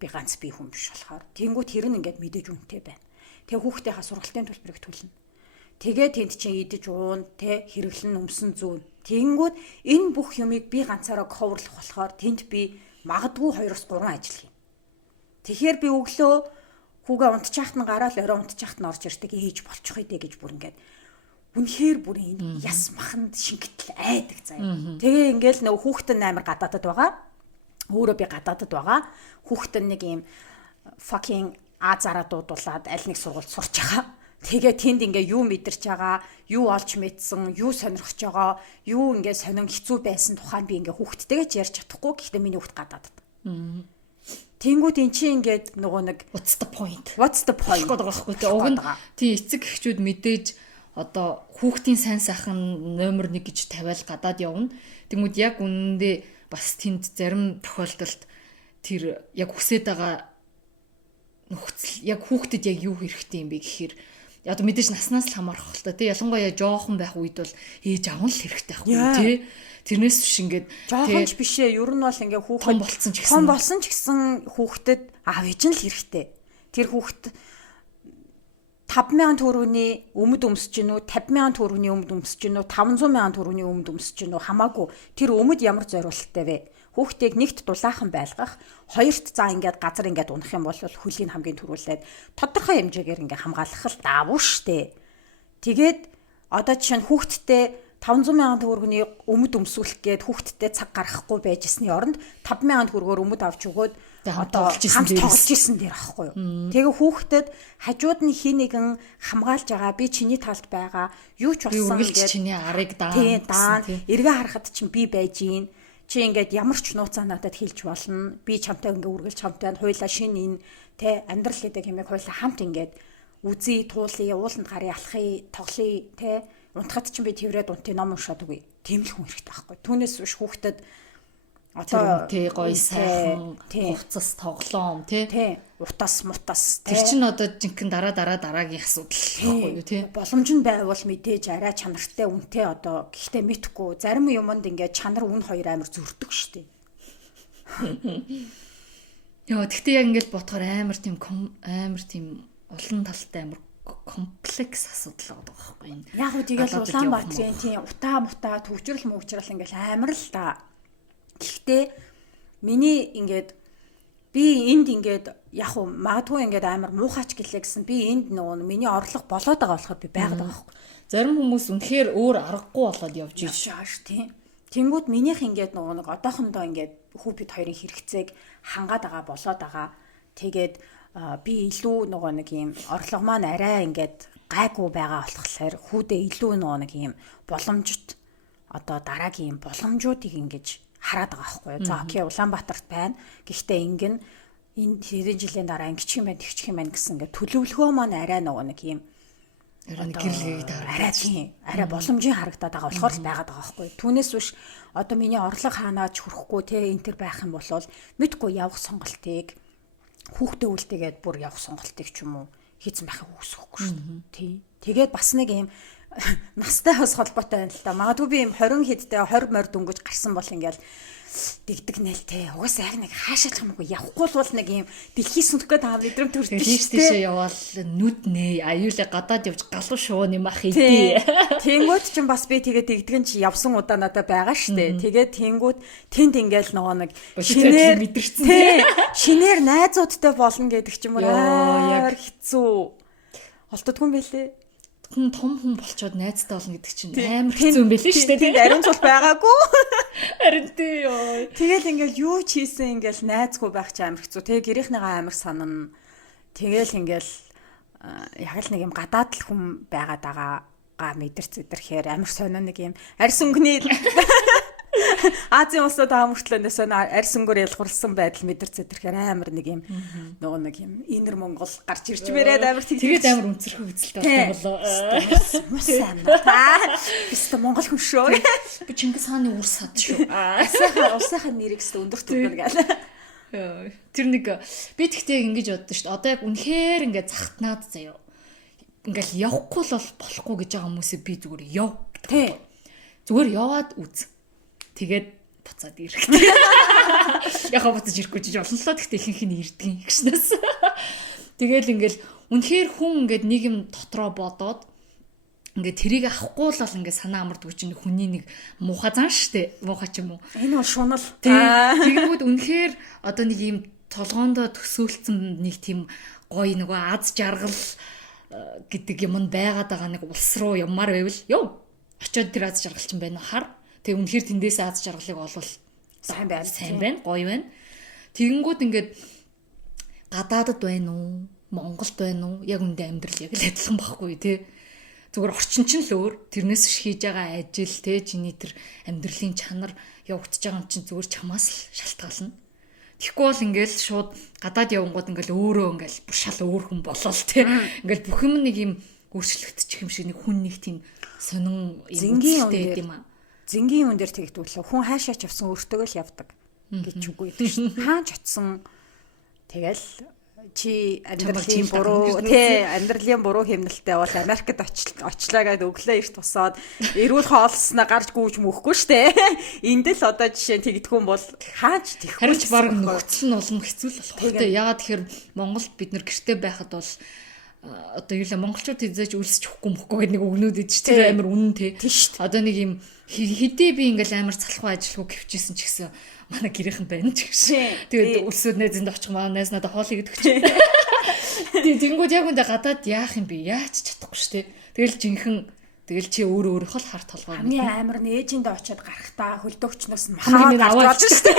Би ганц би хүн биш болохоор. Тэнгүү тэр нь ингээд мэдээж үнэтэй байна. Тэгээ хүүхдийнхаа сургалтын төлбөрийг төлнө. Тэгээ тэнд чинь идэж уун тэ хэрэглэн өмсөн зүүн. Тэнгүүд энэ бүх юмыг би ганцаараа коверлох болохоор тэнд би магадгүй 2-3 ажил хийнэ. Тэгэхээр би өглөө хүүгээ унтчихт нь гараад орой унтчихт нь орж ирдэг ээж болчих үедээ гэж бүр ингээд үнэхээр бүр энэ яс маханд шингэтэл айдаг заяа. Тэгээ ингээл нөгөө хүүхэд нь амар гадаадад байгаа. Өөрөө би гадаадад байгаа. Хүүхэд нь нэг юм fucking азараа дуудуулаад аль нэг сургуульд сурч байгаа. Тэгээ тэнд ингээ юу мэдэрч байгаа, юу олж мэдсэн, юу сонирхож байгаа, юу ингээ сонин хэцүү байсан тухайн би ингээ хүүхдтэйгээ ярьж чадахгүй. Гэхдээ миний хүүхд гадаадад. Тэнгүүд эн чинь ингээд нөгөө нэг what's the point гэдэг байгаа байхгүй тий уг нь тий эцэг эхчүүд мэдээж одоо хүүхдийн сайн сайхан номер 1 гэж тавиал гадаад явна. Тэгмүүд яг үнэндээ бас тэнд зарим тохиолдолд тэр яг хүсэж байгаа нөхцөл яг хүүхдэд яг юу хэрэгтэй юм бэ гэхээр одоо мэдээж наснаас л хамаарах л та тий ялангуяа жоохон байх үед бол ээж аав нь л хэрэгтэй байхгүй тий тэрнээс биш ингээд жоохон ч бишээ ер нь бол ингээ хүүхэд том болсон ч гэсэн хүүхдэд аав ээж нь л хэрэгтэй. Тэр хүүхэд 5,000 төгрөгийн өмд өмсөж гинүү 50,000 төгрөгийн өмд өмсөж гинүү 500,000 төгрөгийн өмд өмсөж гинүү хамаагүй тэр өмд ямар зориулттай вэ? Хүүхдийг нэгт дулаахан байлгах, хоёрт за ингээд газар ингээд унах юм бол хөлийг хамгийн түрүүлээд тодорхой хэмжээгээр ингээд хамгаалах л даавуу штэ. Тэгээд одоо жишээ нь хүүхдтэй 500,000 төгрөгийн өмд өмсүүлэх гээд хүүхдтэй цаг гаргахгүй байжсны оронд 5,000 төгрөгөөр өмд авч өгөөд одоо хамт тоглож исэн дээр аахгүй юу. Тэгээ хүүхдэд хажууд нь хин нэгэн хамгаалж байгаа би чиний талд байгаа юу ч болсон гэдэг чиний арыг даан эргээ харахад чинь би байж гин чи ингээд ямар ч нууцаа надад хэлж болно би чамтай ингээд үргэлж чамтай хуйлаа шин энэ тэ амьдрал гэдэг хэмээг хуйлаа хамт ингээд үзий туулъя ууланд гарыг алхахыг тоглоё тэ унтахад чинь би тэрврээд унтыг ном уншаад үгүй тийм л хүн хэрэгтэй байхгүй. Түүнээс биш хүүхдэд одоо тий гоё сайхан хувцас тоглоом тий утас мутас тэр чинь одоо жинхэнэ дараагийн асуудал байхгүй юу тий боломж нь байвал мэдээж арай чанартай үнэтэй одоо гэхдээ мэдхгүй зарим юмд ингээд чанар үн хоёр амар зөрдөг штеп. Яа тэгтээ яг ингээд бодохоор амар тийм олон талтай амар комплекс асуудал байгаа байхгүй юм. Яг үу тэгэл Улаанбаатарын тийм утаа төвчрөл мөвчрөл ингээл амар л та. Гэхдээ миний ингээд би энд ингээд яг уу магадгүй ингээд амар муухайч гэлээ гэсэн би энд нөгөө миний орлого болоод байгаа болохоор би байгаад байгаа байхгүй. Зарим хүмүүс үнэхээр өөр аргагүй болоод явж шааш тийм. Тэнгүүд минийх ингээд нөгөө нэг одоохондоо ингээд хүү бид хоёрын хэрэгцээг хангаад байгаа болоод байгаа. Тэгээд би илүү нөгөө нэг юм орлого маань арай ингээд гайгүй байгаа болохоор хүүдээ илүү нөгөө нэг юм боломжит одоо дараагийн боломжуудыг ингэж хараад байгаа байхгүй юу. За окей, Улаанбаатарт байна. Гэхдээ ингэн энэ хэдэн жилийн дараа ингэчих юм байна, тэгчих юм байна гэсэн ингээд төлөвлөгөө маань арай нэг юм гэрэлгээд арай боломжийн харагдаад байгаа болохоор л байгаад байгаа байхгүй. Түүнээс биш одоо миний орлого хаанааж хүрэхгүй те энэ төр байх юм бол мэдгүй явах сонголтыг хүүхдээ үлдээгээд бүр явах сонголтыг ч юм уу хийцэн байхыг үсэхгүй шүү дээ. Тий. Тэгээд бас нэг юм настай хас холбоотой байна л да. Магадгүй би юм 20 хэдтэй 20 морь дөнгөж гарсан бол ингээл дэгдэг нэлтэй. Угаасаа яг нэг хаашаач хамаагүй явахгүй бол нэг юм дэлхий сүнхгээ таа мэдрэмт төрдөг шүү дээ. Тийшээ яваал нүд нэ аюулаа гадаад явж галуу шуу нэмах хийдээ. Тэнгүүд ч бас би тэгээд дэгдгэн чи явсан удаа надад байгаа шүү дээ. Тэгээд тэнгүүд тэнд ингээл нөгөө нэг шинээр мэдэрсэн. Шинээр найзуудтай болно гэдэг ч юм уу. Яг хэцүү. Олддгүй юм байлээ. Том хүн болчоод найзтай болно гэдэг чинь амар хэцүү юм байлээ шүү дээ. Тэнд ариун цул байгаагүй. Харин тий ёо. Тэгэл ингээл юу ч хийсэн ингээл найзгүй байх чи амар хэцүү. Тэгээ гэрийнхнийгаа амар санана. Тэгэл ингээл яг л нэг юм гадаад л хүн байгаад байгаагаа мэдэрч зэдэрхээр амар сонио нэг юм арьс өнгөний Азийн улсууд мөртлөөс арьс өнгөөр ялгуулсан байдал мэдэрч зэдэрхээр амар нэг юм нөгөө нэг юм инэр Монгол гарч ирж мэрээд амар тэгээд амар өнцөрхөө үзэлтэй болоо. Сайн байна. Бист Монгол хүн шүү. Би Чингис хааны үр сад шүү. Улсынхаа нэрийг өстө өндөр төргөн гэл. Тэр нэг би тэгтээ ингэж боддоо шүү дээ. Одоо яг үнэхээр ингээд захтнаад заяа. Ингээл явахгүй л болохгүй гэж байгаа хүмүүсээ би зүгээр яв гэдэг. Зүгээр яваад үз. Тэгээд буцаад ирэх. Яхаа буцаж ирэхгүй ч олнолоо гэхдээ ихэнх нь ирдэг гişнээс. Тэгэл ингээл үнэхээр хүн ингээд нэг юм дотроо бодоод ингээд тэрийг авахгүй л ингээд санаа амардгүй чинь хүний нэг муухай зан штэ. Муухай ч юм уу. Энэ бол шунал. Тэгэнгүүт үнэхээр одоо нэг юм толгоондоо төсөөлцөн нэг тийм гоё нөгөө аз жаргал гэдэг юм байгаад байгаа нэг улс руу ямаар байвал ёо очиод тэр аз жаргал чинь байна хар. Тэг үнэхээр тэндээс аз жаргалыг олвол сайн байна, гоё байна. Тэгэнгүүт ингээд гадаадд байна уу, Монголд байна уу? Яг үндэ амьдрал яг л адилхан байхгүй тий. Зүгээр орчин чинь л өөр. Тэрнээс хийж байгаа ажил тий чиний тэр амьдралын чанар явагдаж байгаа юм чинь зүгээр чамаас л шалтгаална. Тэгэхгүй бол ингээл шууд гадаад явангууд ингээл өөрөө ингээл бүр шал өөр хүн болол тий. Ингээл бүх юм нэг юм өөрчлөгдчих юм шиг нэг хүн нэг тийм сонин юм үстэй юм аа. Зингийн юм дээр тэгдүүлээ. Хүн хаашаач явсан өөртөө л явдаг гэж үгүй гэдэг шин. Хаач очсон тэгэл чи амьдралын буруу хэмнэлтэй бол Америкт очлаа гэдээ өглөө эрт тусаад эрүүл хоолсноо гарч гүйж мөхгүй штэ. Энд л одоо жишээ тэгдэхүүн бол хаач тэхгүй. Харин ч баг нөхцөл нь улам хэцүү л болох хэрэгтэй. Ягаад тэгэхээр Монголд бид нэр гэртээ байхад бол одоо юу л монголчууд хэзээч үлсч хөхгүй мөхгүй гэдэг нэг өгнүүд идэж тэр амар үнэн тий. Одоо нэг юм хэдий би ингээл амар залхуу ажиллахгүй гэвчээсэн ч гэсэн манай гэрийнхэн байна ч гэсэн. Тэгээд үлсүүд найзанд очих маань найз надад хоол игэдэг ч. Тэгэнгүүт яг үндэ гадаад яах юм бэ? Яач чадахгүй штэ. Тэгэл чи өөрөөхөө л харт толгой. Хамгийн амар нээжиндээ очиод гарахтаа хөлдөөгчнөөс нь махаа гарч штэ.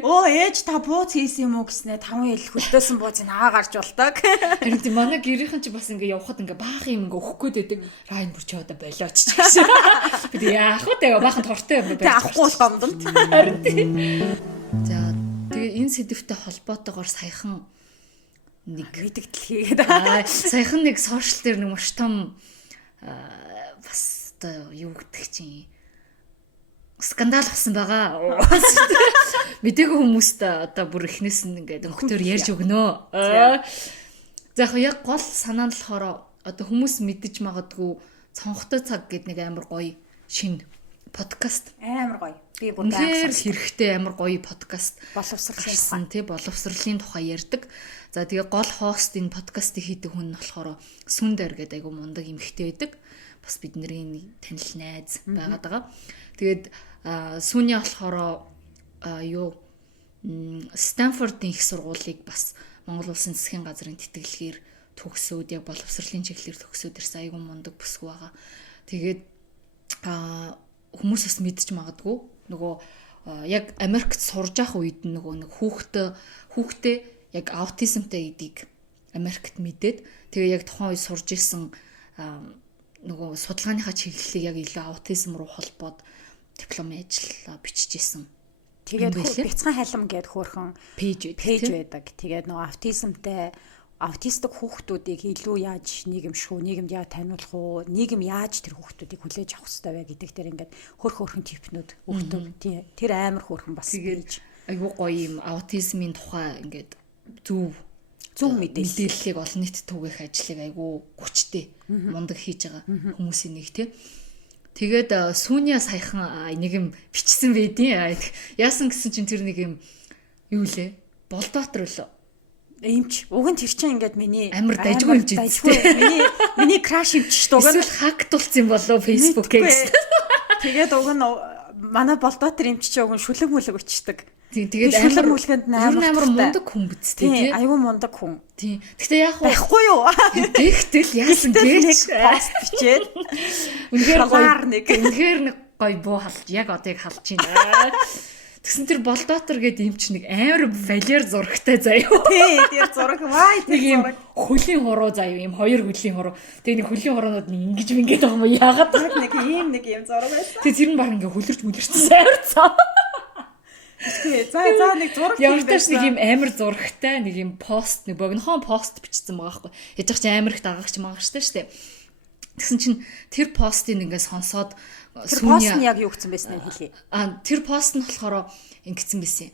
Оо ээж та бууц хийсэн юм уу гэснээр 5 ил хөлдөөсөн бууц нь гарч болдог. Харин тийм манай гэрийнхэн ч бас ингээ явхад ингээ баах юм ингээ өгөх гээд байдаг. Райн бүр чи одоо болооч ч гэсэн. Би яах вэ? Тэгээ баахан тортой юм байна. Авахгүй болох гомдолт. Харин тийм. За тэгээ энэ сэдвтэй холбоотойгоор саяхан нэг мэдгдэл хийгээд саяхан нэг сошиал дээр нэг маш том бас одоо юу гэдэг чинь скандал болсон байгаа. Мэдээгүй хүмүүст одоо бүр эхнээс нь ингээд өнгөтөр ярьж өгнө. За яг гол санаа нь болохоор одоо хүмүүс мэдэж магадгүй цонхтой цаг гэдэг нэг амар гоё шинэ подкаст амар гоё. Би бүр хэрэгтэй амар гоё подкаст боловсролын тий боловсролын тухай ярьдаг. За тэгээ гол хост энэ подкастыг хийдэг хүн нь болохоор Сүндэр гэдэг айгу мундаг эмэгтэй байдаг. Бас бидний танил найз байгаад байгаа. Тэгээд Сүний болохоор Стэнфордын их сургуулийг бас Монгол Улсын засгийн газрын тэтгэлгээр төгсөөд яг боловсролын чиглэлээр төгсөөд ирсэн айгу мундаг бүсгүй байгаа. Тэгээд хүмүүс бас мэдчих магадгүй нөгөө яг Америкт сурж явах үед нөгөө нэг хүүхдээ яг аутизмтай гэдгийг Америкт мэдээд тэгээ яг тухайн үед сурж исэн нөгөө судалгааныхаа чиглэлийг яг илүү аутизм руу холбоод дипломын ажил бичиж исэн. Тэгээд бяцхан халим гээд хөөрхөн пэйж байдаг. Тэгээд нөгөө аутистик хүүхдүүдийг илүү яаж нийгэмд яаж таниулах уу, нийгэм яаж тэр хүүхдүүдийг хүлээж авах хэрэгтэй вэ гэдэг дээр ингээд хөөрхөн типнүүд өгдөг. Тэр амар хөөрхөн бас тэгээд айгуу гоё юм аутизмын тухай ингээд зөв мэдээллийг олон нийтэд түгээх ажлыг айгуу гүчтэй мундаг хийж байгаа хүмүүсийн нэг тий. Тэгээд Сүня саяхан нэг юм бичсэн байдیں۔ Яасан гэсэн чинь тэр нэг юм юу лээ? Болдоотор лөө. Эмч. Уг нь тэр чинь ингээд миний амар дайггүй юм жижигтэй. Миний краш эмч шүү дээ. Эсвэл хактуулсан болоо Facebook-ээс. Тэгээд уг нь манай болдоотор эмч чинь уг нь шүлэг мүлэг өчтдөг. Тэгээд шүлэг мүлгэнд амар мундаг хүн биз тий. Айгүй мундаг хүн. Тий. Гэхдээ яг байхгүй юу? Тэгтэл яасан гэж пост бичээд үнэхээр нэг гоё буу халж яг одоо яг халж байна. Тэгсэн тэр болдоотор гэдэг юм чи нэг амар балер зурагтай заяа. Тий, тэр зураг вай тэр зураг. Хөлийн хуруу заяа юм хоёр хөлийн хуруу. Тэгээ нэг хөлийн хуруунууд ингэж мингээд байгаа юм яагаад нэг юм зураг байсан. Тэгээ тэр нь баг ингээ хөлөрчсөн амар цаа. За нэг зураг юм байсан. Нэг юм амар зурагтай нэг юм пост нэг богинохон пост бичсэн байгаа байхгүй. Яж ч амар их дагагч маагчтай штэ. Тэгсэн чинь тэр постыг ингээ сонсоод тэр пост нь яг юу гэсэн байсан нь хэлье. Тэр пост нь болохоор ингэсэн байсан.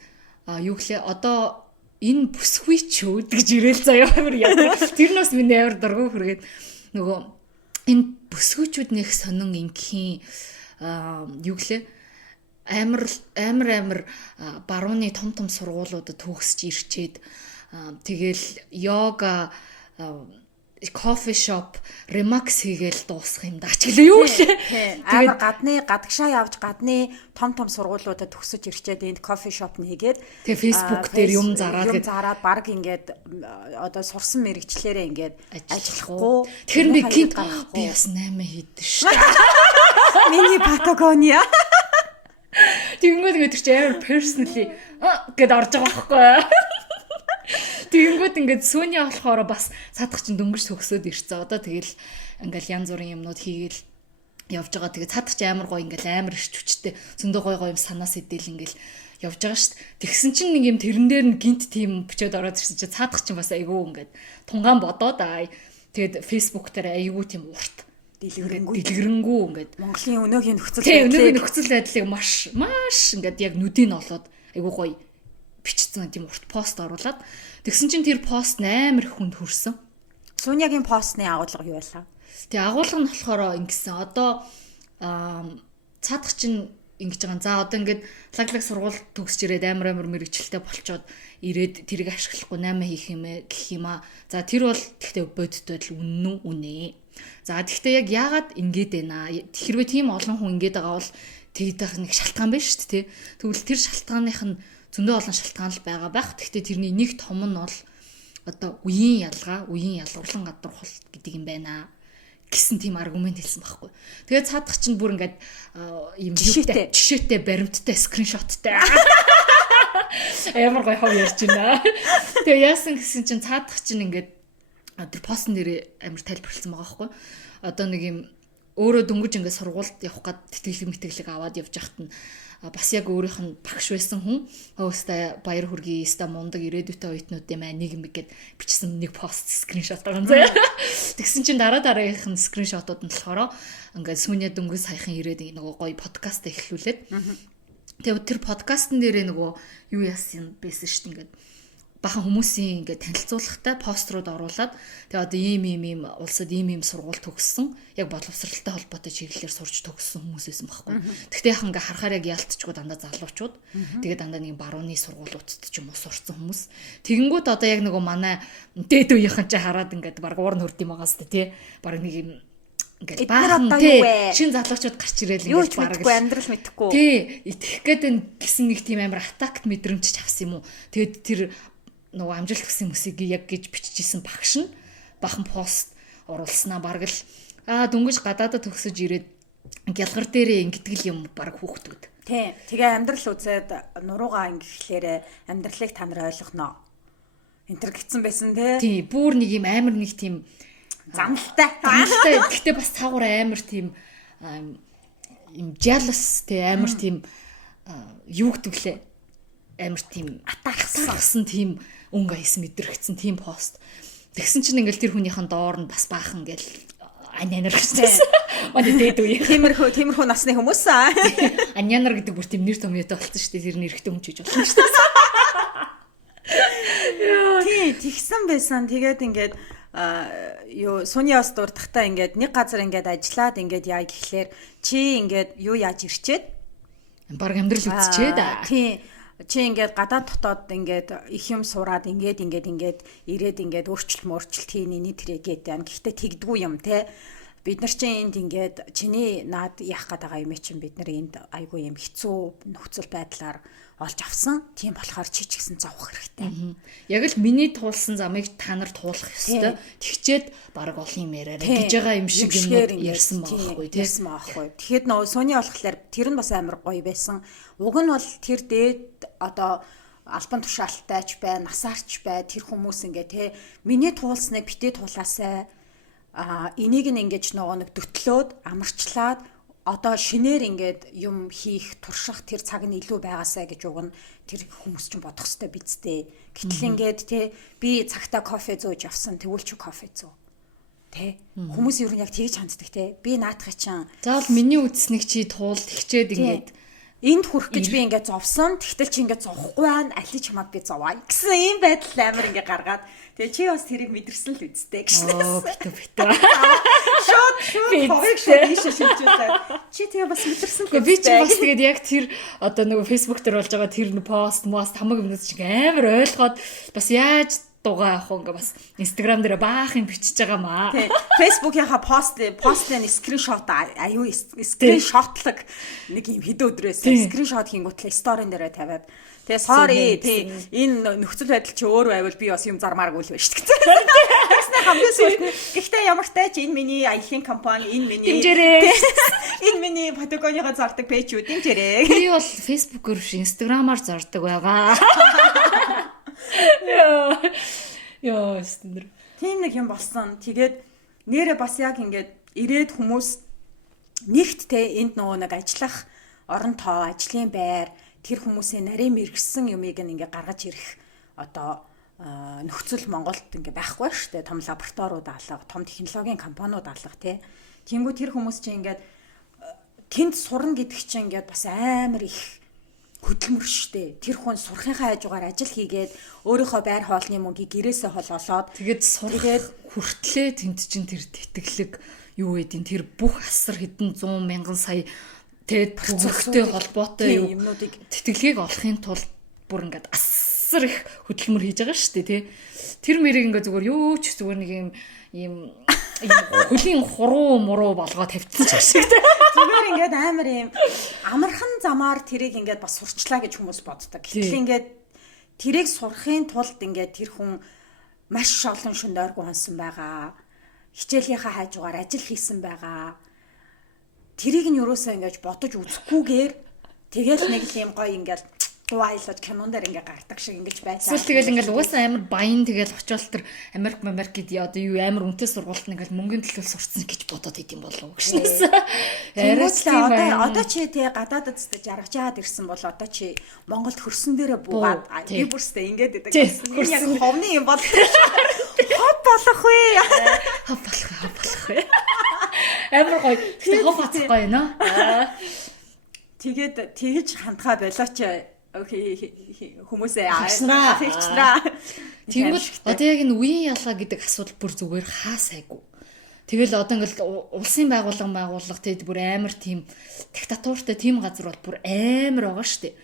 Юу гэлээ одоо энэ бүсгүй ч юу гэж ирээл заяа амар яа. Тэр нас миний амар дургу хүргээд нөгөө энэ бүсгүйчүүд нэг сонин ингийн юу гэлээ амар барууны том сургуулиудад төгсөж ирчээд тэгэл йога кофе шоп ремакс хийгээл дуусах юм даач гэлээ юу гэлээ. Тэгээд гадагшаа явж гадны том сургуулиудад төгсөж ирчээд энд кофе шоп нэгээд тэгээ фейсбુક дээр юм зараад баг ингээд одоо сурсан мэрэгчлэрээ ингээд ажиллахгүй. Тэр би гинт би бас 8 хийдэж шүү. Миний Патагония. Тэгэнгүүт тэр чи амар personally гэд орж байгаа байхгүй. Тэгэнгүүт ингээд Сүня болохоор бас цаадах чинь дөнгөж төгсөөд ирсэн. Одоо тэгэл ингээл янз бүрийн юмнууд хийгээл явж байгаа. Тэгээ цаадах чи амар гоё ингээл амар ирч хүчтэй зөндөө гоё юм санаа сэтэл ингээл явж байгаа шүү дээ. Тэгсэн чинь нэг юм тэрэн дээр нь гинт тийм бичээд ороод ирсэн чи цаадах чинь бас айгүй ингээд тунгаан бодоод тэгээд Facebook дээр айгүй тийм урт дэлгэрэнгүй ингээд Монголын өнөөгийн нөхцөл байдлыг маш ингээд яг нүдийг олоод айгүй гоё бичсэн тийм урт пост оруулаад тэгсэн чинь тэр пост амар хүнд хүрсэн. Сүнягийн постны агуулга юу байлаа? Тэгээ агуулга нь болохоор ингэсэн. Одоо цаадах чинь ингэж байгаа. За одоо ингээд лаглаг сургууль төгсөж ирээд амар мэрэгчлээ болчоод ирээд тэрийг ашиглахгүй 8 хийх юм гэх юм аа. За тэр бол тэгтээ бодиттой л үнэн үү үнэ. За тэгтээ яг яагаад ингэж байна? Хэрвээ тийм олон хүн ингэж байгаа бол тэгдэх нэг шалтгаан байна шүү дээ. Тэгвэл тэр шалтгааных нь зөндөө олон шалтгаан л байгаа байх. Тэгтээ тэрний нэг том нь бол одоо үеийн ялгуурлан гадуурхал гэдэг юм байна гэсэн тийм аргумент хэлсэн байхгүй. Тэгээд цаадах чинь бүр ингээд юм жишээтэй баримттай скриншоттай амар гоё хов ярьж байна. Тэгээ яасан гэсэн чинь цаадах чинь ингээд тэр постн дээр амар тайлбарлсан байгаа байхгүй. Одоо нэг юм өөрөө дөнгөж ингээд сургуульд явах гад тэтгэлэг аваад явж байхад нь бас яг өөрийнх нь багш байсан хүн өөстэй баяр хүргэе ста мундаг ирээдүйтэй оюутнуудын маа нэг юм гээд бичсэн нэг пост скриншот байгаа юм заяа. Тэгсэн чинь дараагийнх нь скриншотууд нь болохоор ингээд Сүня дөнгөж саяхан ирээд нөгөө гоё подкаст эхлүүлээд тэгээд тэр подкастн дээрээ нөгөө юу яасан байсан шүү дээ ингээд бахан хүмүүсийн ингээд танилцуулгатай пострууд оруулаад тэгээ одоо ийм улсад ийм сургууль төгссөн яг боловсралтай холбоотой чиглэлээр сурч төгссөн хүмүүс байсан байхгүй. Тэгтээ яг ингээд харахаар яг яалтчгүй дандаа залуучууд тэгээ дандаа нэг барууны сургуулиудад ч юм уу сурцсан хүмүүс. Тэгэнгүүт одоо яг нөгөө манай дээд үеийнхэн ч хараад ингээд баг уурн хөрд юм байгаас тий баг нэг юм ингээд баахан тий шин залуучууд гарч ирээл ингээд баг амьдрал мэдэхгүй тий итгэх гээд гисэн нэг тийм амар атакт мэдрэмж авсан юм уу. Тэгээд тэр нөгөө амжилт хүссэн хүмүүсийг яг гэж биччихсэн багш нь бахан пост оруулснаа бараг л дөнгөж гадаадад төгсөж ирээд гялгар дээрээ ингэтгэл юм бараг хүүхдүүд. Тий. Тэгээ амьдрал үзээд нуруугаа ингэхлээрээ амьдралыг та нар ойлгоно. Энтэр гитсэн байсан тий. Тий. Бүр нэг юм амар нэг тийм замлтай. Гэхдээ бас цаагуур амар тийм юм jealous те амар тийм юу гэдгэлээ амар тийм атаархсан тийм өнгө аясан мэдрэгцэн тийм пост. Тэгсэн чинь ингээл тэр хүнийхэн доор нь бас баахан гэл анянар гэжсэн. Манай дээд үе. Тиймэрхүү насны хүмүүс анянар гэдэг бүр тийм нэр томьёотой болсон шүү дээ. Тэр нэр ихтэй өмчөж болно шүү дээ. Тий, тэгсэн байсан. Тэгээд ингээд юу Сониос дуртахтаа ингээд нэг газар ингээд ажиллаад ингээд яа гэхлээр чи ингээд юу яаж ирчээд баг амьдрал үзчихэд тий чи ингээд гадаад дотоод ингээд их юм сураад ингээд ирээд ингээд өөрчлөлт хийний тэрэгээд байна. Гэхдээ тэгдэггүй юм те. Бид нар чинь энд ингээд чиний наад яах гээд байгаа юм чинь бид нар энд айгүй юм хэцүү нөхцөл байдлаар олж авсан. Тийм болохоор чи ч гэсэн зовох хэрэгтэй. Яг л миний туулсан замыг та нар туулах ёстой. Тэгчээд баг олон юм яриараа гэж байгаа юм шиг юм ярьсан байхгүй тийм. Тэгэхэд нөө Сони болохоор тэр нь бас амар гоё байсан. Уг нь бол тэр дээд одоо албан тушаалтайч бай, насаарч бай тэр хүмүүс ингээ те миний туулсныг битээ туулаасай. Энийг нь ингэж нөгөө нэг дөтлөөд амарчлаад одоо шинээр ингээд юм хийх турших тэр цаг нь илүү байгаасаа гэж уг нь тэр хүмүүс ч бодох хэрэгтэй бидтэй. Гэтэл ингээд те би цагтаа кофе зөөж явсан тэгвэл чи кофе зөө. Тэ хүмүүс ер нь яг тэгж ханддаг те. Би наадах чинь заавал миний үтснийг чи туул тэгчээд ингээд энд хүрэх гэж би ингээд зовсон. Тэгтэл чи ингээд зовхгүй байна. Али чамаг би зоваа гэсэн ийм байдал амар ингээд гаргаад тэгээ чи бас тэрийг мэдэрсэн л үсттэй гэсэн. Битүү. Шот ховыг шийдэж шилжүүлээ. Чи тэгээ бас мэдэрсэн л үсттэй. Би ч бас тэгээд яг тэр одоо нөгөө фэйсбүүк дээр болж байгаа тэр пост хамаг юмнаас чиг амар ойлгоод бас яаж дугаа авах ингээ бас инстаграм дээр баахан бичиж байгаа маа. Фэйсбүүкийнхаа постын скриншот аюу скриншотлог нэг юм хэдэн өдрөөс скриншот хийнгүүтлээ сторин дээр тавиад тэгээ sorry тий энэ нөхцөл байдал чи өөр байвал би бас юм зармааргүй л байна шүү дээ. Тэгснэ хамгийн сүүлд нь гэхдээ ямар ч тач энэ миний аялын компани энэ миний энэ миний Патагониго зардаг пэйжүүд дэмжээрэй. Би бол фэйсбүүкээр биш инстаграмаар зардаг байгаа. Яа, стендер. Тийм нэг юм болсон. Тэгээд нэрээ бас яг ингээд ирээд хүмүүс нэгт те энд нөгөө нэг ажиллах орон тоо, ажлын байр тэр хүмүүсийн нарийн мэрэгсэн юмыг ингээд гаргаж ирэх одоо нөхцөл Монголд ингээд байхгүй шүү дээ. Том лабораториуд алга, том технологийн компаниуд алга те. Тэнгүү тэр хүмүүс чинь ингээд тэнд сурна гэдэг чинь ингээд бас амар их хөдөлмөр штэ. Тэр хүн сурахынхаа хажуугаар ажил хийгээд өөрийнхөө байр хоолны мөнгийг гэрээсээ хол олоод тэгээд сурах хүртлээ тэнд чинь тэр тэтгэлэг юу гэдэг тэр бүх асар хэдэн 100 мянган сая тэгээд процесстэй холбоотой юмнуудыг тэтгэлгийг олохын тулд бүр ингээд асар их хөдөлмөр хийж байгаа штэ тий. Тэр мэрийг ингээд зүгээр юу ч зүгээр нэг юм хөлийн хуруу муруу болгоо тавьчихсан ч шиг тий. Зүгээр ингээд амар юм амархан замаар тэрийг ингээд бас сурчлаа гэж хүмүүс боддог. Гэтэл ингээд тэрийг сурахын тулд ингээд тэр хүн маш олон шөнд ойргүй хонсон байгаа. Хичээлийнхаа хажуугаар ажил хийсэн байгаа. Тэрийг нь юусаа ингээд бодож үзэхгүйгээр тэгэл нэг л юм гоё ингээд дуайлаж кинон дээр ингээ гардаг шиг ингэж байцаа. Эсвэл тэгэл ингээл угаасаа амар баян тэгэл очивол тэр Америк гэд одоо юу амар үнэтэй сургуульд ингээл мөнгөний төлөв сурцсан гэж бодоод идэм болов уу гэшнээс. Одоо чи тий гадаадд жаргаж яагаад ирсэн бол одоо чи Монголд хөрсөн дээрээ буугаад би бүрстэ ингээд идэг. Энэ яг ховны юм бол хов болох вэ? Хов болох вэ? Амар гоё. Тэгтээ хов хацхгүй нөө. Тэгээд тэгж хандхаа болооч хүмүүсээ хийчихнаа. Тэгвэл одоо яг энэ үеийн ялгаа гэдэг асуудал бүр зүгээр хаасайгүй. Тэгэл одоо ингээл улсын байгууллага тэгээд бүр амар тийм диктатуртай тийм газар бол бүр амар байгаа штэ.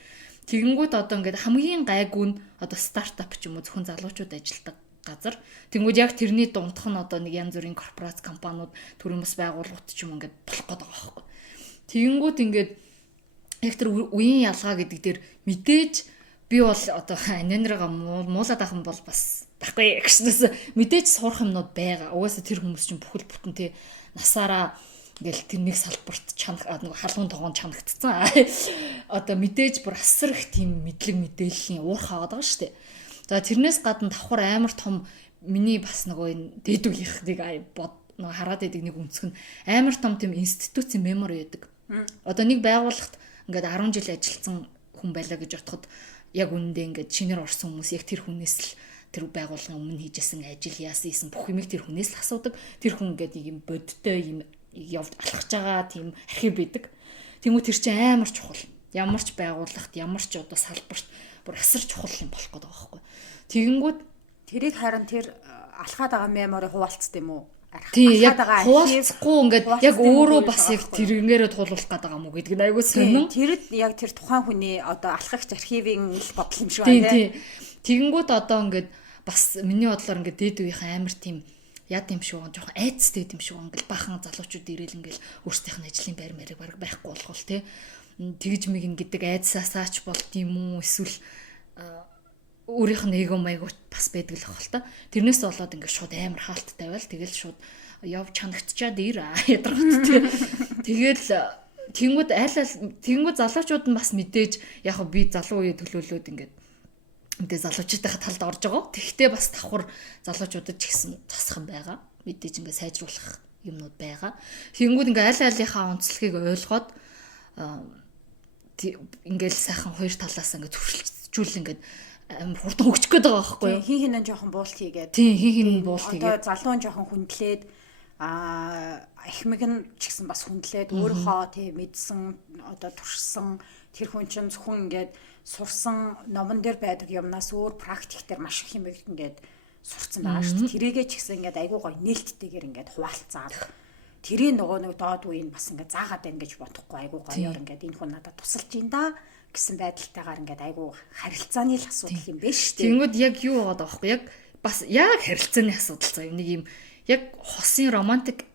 Тэгэнгүүт одоо ингээд хамгийн гайгүй нь одоо стартап ч юм уу зөвхөн залуучууд ажилладаг газар. Тэнгүүд яг тэрний дундх нь одоо нэг янз бүрийн корпорац компаниуд төрийн бас байгууллагууд ч юм ингээд болох гээд байгаа байхгүй. Тэгэнгүүт ингээд яг тэр үеийн ялгаа гэдэг дээр мэдээж би бол одоо анинерага муулаад ахын бол бас байхгүй гэснээс мэдээж сурах юмнууд байгаа. Угаасаа тэр хүмүүс чинь бүхэл бүтэн тий насаараа ингээл тэр нэг салбарт чанах нэг халуун тогоон чанагдцсан. Одоо мэдээж бүр асар их тийм мэдлэг мэдээллийн уурхай аваад байгаа шүү дээ. За тэрнээс гадна давхар амар том миний бас нөгөө энэ дэдүгийнх нэг бод хараад идэг нэг өнцг нь амар том тийм институцийн мемори байдаг. Одоо нэг байгууллагт ингээд 10 жил ажилласан хүн байлаа гэж бодоход яг үүндээ ингээд шинээр орсон хүмүүс яг тэр хүнээс л тэр байгууллагын өмнө хийжсэн ажил яасан бүх юмыг тэр хүнээс л асуудаг. Тэр хүн ингээд нэг юм бодтой юм явж алхаж байгаа тийм архив байдаг. Тэнгүү тэр чинь амар чухал. Ямар ч байгууллагт, ямар ч одоо салбарт бүр асар чухал юм болох гэдэг байгаа байхгүй. Тэгэнгүүт тэрийг харин тэр алхаад байгаа мемори хуваалцд юм уу? Тийм яг хуваалцахгүй ингээд яг өөрөө бас яг тэрнгээрээ туулуулах гэдэг юм уу гэдэг нь айгүй сонин. Тэр яг тэр тухайн хүний одоо алхагч архивын л бодол юм шиг байна тийм. Тэгэнгүүт одоо ингээд бас миний бодлоор ингээд дээд үеийнхэн амар тийм яд юм шиг жоохон айцтай юм шиг ингээл бахан залуучууд ирээл ингээл өөрсдийнх нь ажлын байр мэрэг бараг байхгүй болгоол тий. Тэгж мэгэн гэдэг айцсаасаач болт юм уу эсвэл өөрийнх нь эго майгуу бас байдаг л бахал та. Тэрнээс болоод ингээд шууд амар хаалттай байл. Тэгэл шууд яв чанагтчаад ир ядрагт тий. Тэгэл тэнгууд тэнгууд залуучууд нь бас мэдээж яг би залуу үе төлөөлөөд ингээд мэдээ залуучуудынхаа талд орж байгаа. Тэгвэл бас давхар залуучуудад ч гэсэн засах юм байгаа. Мэдээж ингээд сайжруулах юмнууд байгаа. Тэнгүүд ингээд аль алийнхаа онцлогийг ойлгоод ингээд сайхан хоёр талаас ингээд төрөлжүүл ингээд амар хурдан хөгжих гээд байгаа байхгүй юу? Хин хинэн жоохон буулт хийгээд. Тийм хин хинэн буулт хийгээд. Одоо залуу нь жоохон хүндлээд ахмиг нь ч гэсэн бас хүндлээд өөрийнхөө тийм мэдсэн одоо туршсан тэр хүн чинь зөвхөн ингээд сурсан номон дээр байдаг юмнаас өөр практик дээр маш их юм ингээд сурцсан байгаа шүү дээ. Тэрийгээ ч гэсэн ингээд айгуу гоё нээлттэйгээр ингээд хуваалцаад тэрийн нөгөө нэг доод үеийг бас ингээд заагаад байна гэж бодохгүй айгуу гоёор ингээд энэ хүн надад тусалж ин да гэсэн байдалтайгаар ингээд айгуу харилцааны л асуудал юм байна шүү дээ. Тэнгүүд яг юу байгаа даахгүй яг бас яг харилцааны асуудал заа юм нэг юм яг хосын романтик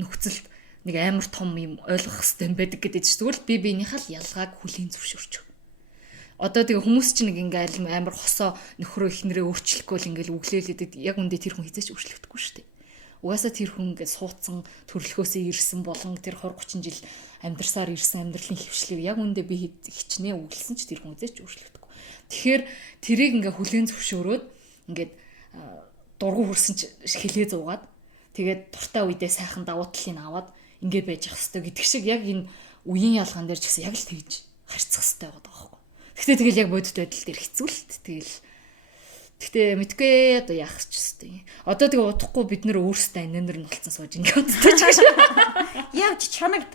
нөхцөлд нэг амар том юм ойлгох хэрэгтэй байдаг гэдэг чинь зүгээр л би биенийхээ л ялгааг хүлийн зөвшөөрч. Одоо тэгээ хүмүүс чинь нэг ингээл амар хосоо нөхрөө ихнэрээ өөрчлөхгүй л ингээл үглээлээд яг үндэ тэр хүн хизээч өөрчлөгдөхгүй шүү дээ. Угаасаа тэр хүн ингээд суудсан төрөлхөөсөө ирсэн болон тэр 20 30 жил амьдарсаар ирсэн амьдралын хөвшлийг яг үндэ би хичнээн үглсэн ч тэр хүн хизээч өөрчлөгдөхгүй. Тэгэхээр тэрийг ингээ хүлийн зөвшөөрөөд ингээд дургу хүрсэн ч хилээ зуугаад тэгээд дуртай үедээ сайхан давуу талыг аваад ингээд байж ах хэвээр гэдэг шиг яг энэ үеийн ялгаан дээр ч гэсэн яг л тэгж харьцах хэвээр байгаа байхгүй. Гэхдээ тэгэл яг бодит байдал дээр хэцүү л тэгэл. Гэхдээ мэдгүй одоо яах ч хэвээр. Одоо тэгээ удахгүй бид нөр өөрсдөө анинер нь болцсон сууж ингээд боддог ч гэж. Явж чанагт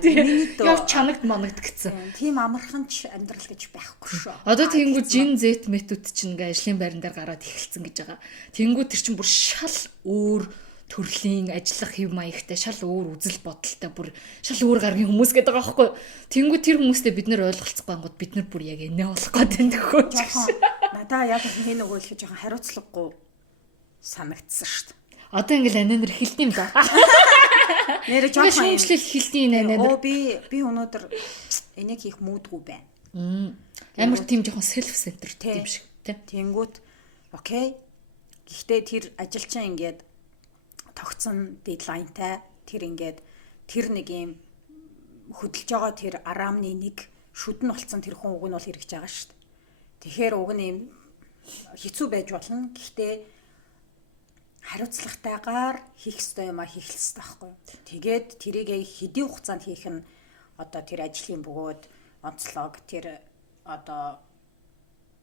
миний дөө. Явж чанагт манагд гэсэн. Тийм амархан ч амьдрал гэж байхгүй шүү. Одоо тэгэнгүүт жин зэт метод чинь ингээ ажлын байран дээр гараад эхэлсэн гэж байгаа. Тэгэнгүүт тэр чинь бүр шал өөр төрлийн ажиллах хэв маягтай шал өөр үзэл бодолтой бүр шал өөр гаргийн хүмүүс гэдэг байгаа байхгүй. Тэнгүү тэр хүмүүстэй бид нэр ойлголцохгүй ангууд бид нар бүр яг энэ болох гэдэг нөхөө. Надаа яг энэ нөгөө л жоохон хариуцлагагүй санагдсан шүү дээ. Одоо ингээл анинер эхэлдэг юм да. Нэрэ жоохон шүүмжлэл эхэлдэг анинер. Би өнөөдөр энийг хийх мүүдгүй байна. Амар тийм жоохон селф центр тийм шиг тийм. Тэнгүүт окей. Гэхдээ тэр ажилчин ингээд тогтсон дедлайнтай тэр ингээд тэр нэг юм хөдөлж байгаа тэр араамны нэг шүдэн болцсон тэр хүн уг нь бол хэрэгж байгаа шүү дээ. Тэгэхээр уг нь юм хэцүү байж болно. Гэхдээ хариуцлагатайгаар хийх ёстой юм а хийх ёстой байхгүй. Тэгээд тэрийг хэдийн хугацаанд хийх нь одоо тэр ажлын бөгөөд онцлог тэр одоо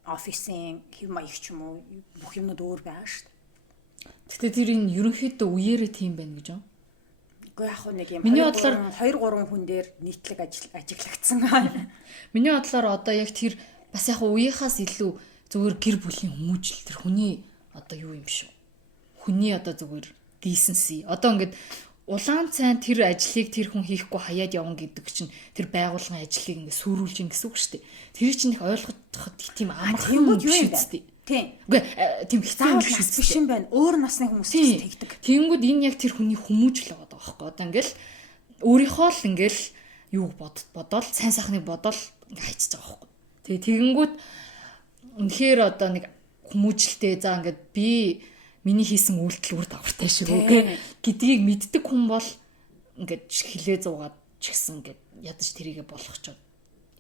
офисын хэв маяг ч юм уу бүх юмнууд өөр байгаа шүү дээ. Гэтэ тэр энэ ерөнхийдөө үеэрээ тийм байна гэж юм. Уу яг нэг юм 2 3 хүн дээр нийтлэг ажиглагдсан. Миний бодлоор одоо яг тэр бас яг үеийнхаас илүү зүгээр гэр бүлийн хүмүүжил тэр хүний одоо юу юм шүү. Хүний одоо зүгээр дисенси. Одоо ингээд улаан цайн тэр ажлыг тэр хүн хийхгүй хаяад явна гэдэг чинь тэр байгууллагын ажлыг ингээд сүрүүлж ин гэсэн үг шүү дээ. Тэр чинь их ойлгоход тийм амархан биш үстэй. Тийм. Үгүй тийм хэцүү биш юм байна. Өөр насны хүмүүс тэгдэг. Тэнгүүд энэ яг тэр хүний хүмүүжил байгаа байхгүй. Одоо ингээл өөрийнхөө л ингээл юу бодоод сайн сайхныг бодоод хайцж байгаа байхгүй. Тэгэнгүүт үнэхээр одоо нэг хүмүүжлтэй за ингээд би миний хийсэн үйлдэл үр дагавартай шиг үгүй гэдгийг мэддэг хүн бол ингээд хилээ зуугаад ч гэсэн ингээд ядаж тэрийгэ болгох ч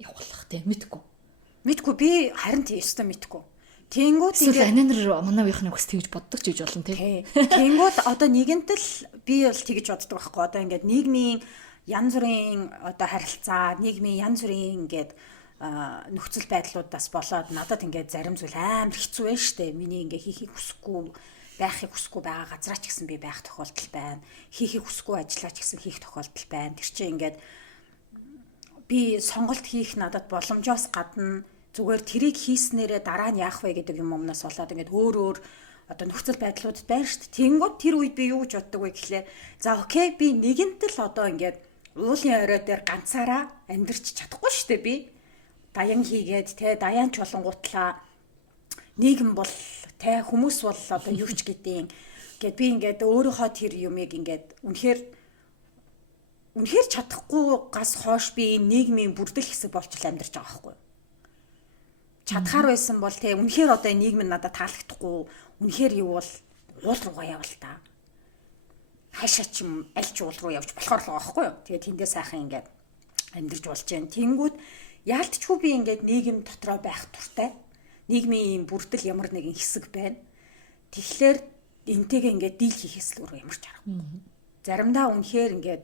явуулах тийм мэдгүй би харин тийм өстой мэдгүй. Тэнгүүд ингээд анинер манайхны бас тэгж боддог ч гэж болно тийм. Тэнгүүд одоо нэгэнт л би бол тэгж боддог байхгүй. Одоо ингээд нийгмийн янз бүрийн одоо харилцаа, нийгмийн янз бүрийн ингээд нөхцөл байдлуудаас болоод надад ингээд зарим зүйл амар хэцүү байна штэ. Миний ингээ хийхийг хүсэхгүй, байхыг хүсэхгүй байгаа газраа ч гэсэн би байх тохиолдол байна. Хийхийг хүсэхгүй ажиллаа ч гэсэн хийх тохиолдол байна. Тэр чинь ингээд би сонголт хийх надад боломжоос гадна зүгээр тэрийг хийснээрээ дараа нь яах вэ гэдэг юм өмнөөс болоод ингээд өөр одоо нөхцөл байдлууд байна шүү дээ. Тэнгууд тэр үед би юу гэж боддог вэ гэхлээр за окей би нэгэнт л одоо ингээд уулын орой дээр ганцаараа амьдарч чадахгүй шүү дээ би. Даян хийгээд те даяанч болонгуутлаа нийгэм бол те хүмүүс бол одоо юу ч гэдیں۔ Гэт би ингээд өөрийнхөө тэр юмыг ингээд үнэхээр чадахгүйгаас хойш би нийгмийн бүрдэл хэсэг болчихл амьдарч байгаа байхгүй. Чадхаар байсан бол те үнэхээр одоо нийгэм нь надад таалагдахгүй. Үнэхээр юу бол уул руугаа явал та. Хашаа ч юм аль ч уул руу явж болохоор л байгаа байхгүй юу. Тэгээд тэндээ сайхан ингээд амьдарч болж जैन. Тэнгүүд яалтчгүй би ингээд нийгэм дотроо байх туртай. Нийгмийн бүрдэл ямар нэгэн хэсэг байна. Тэгэхээр энтэйгээ ингээд дийл хийхээс л өөр ямарч аргагүй. Заримдаа үнэхээр ингээд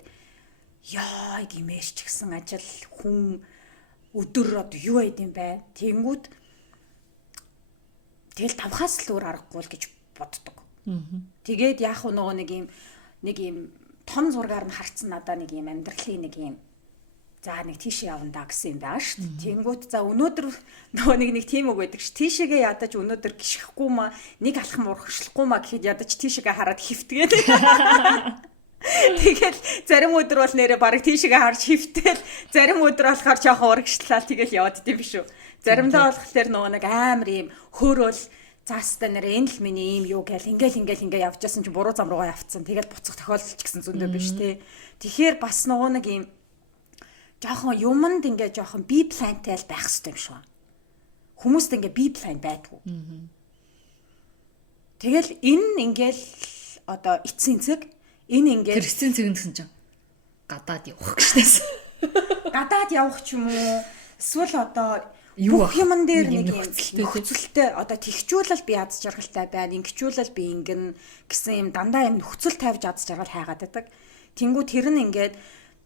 яа гимээс ч гэсэн ажил хүн өдөр одоо юу байд юм бэ? Тэнгүүд тэгэл давхаас л өөр аргагүй л гэж боддог. Тэгээд яах вэ нөгөө нэг юм том зургаар нь харцсан надаа нэг юм амьдралын нэг юм за нэг тийш явна да гэсэн юм байна шүү дээ. Тэнгүүд за өнөөдөр нөгөө нэг тийм үг байдаг ш. Тийшээгээ ядаж өнөөдөр гიშгэхгүй маа нэг алхам урагшлахгүй маа гэхэд ядаж тийшээгээ хараад хөвтгээд. Тэгэл зарим өдөр бол нэрээ барыг тийшээгээ харж хөвтгээл зарим өдөр болохоор жоохон урагшлаа тэгэл яваад идэв биш үү. Заримдаа болохоор нөгөө нэг амар юм хөөрөөл заастаа нэрээ энэ л миний юм юу гээл ингээл явжсэн чи буруу зам руугаа явцсан. Тэгэл буцах тохиолдол ч гэсэн зөндөө биш те. Тэгэхээр бас нөгөө нэг юм жоохон юмд ингээ жоохон би плантай л байх хэрэгтэй юм шиг байна. Хүмүүст ингээ би план байдгүй. Тэгэл энэ ингээл одоо эцсийн цэг энэ ингээл эцсийн цэг гэсэн чинь гадаад явах гэжнээс. Гадаад явах ч юм уу эсвэл одоо бүх юмн дээр нэг юм нөхцөлтэй одоо тэгчүүлэл би аз жаргалтай байна, ингэчүүлэл би ингэн гэсэн юм дандаа юм нөхцөл тавьж аз жаргал хайгаад байдаг. Тэнгүү тэр нь ингээд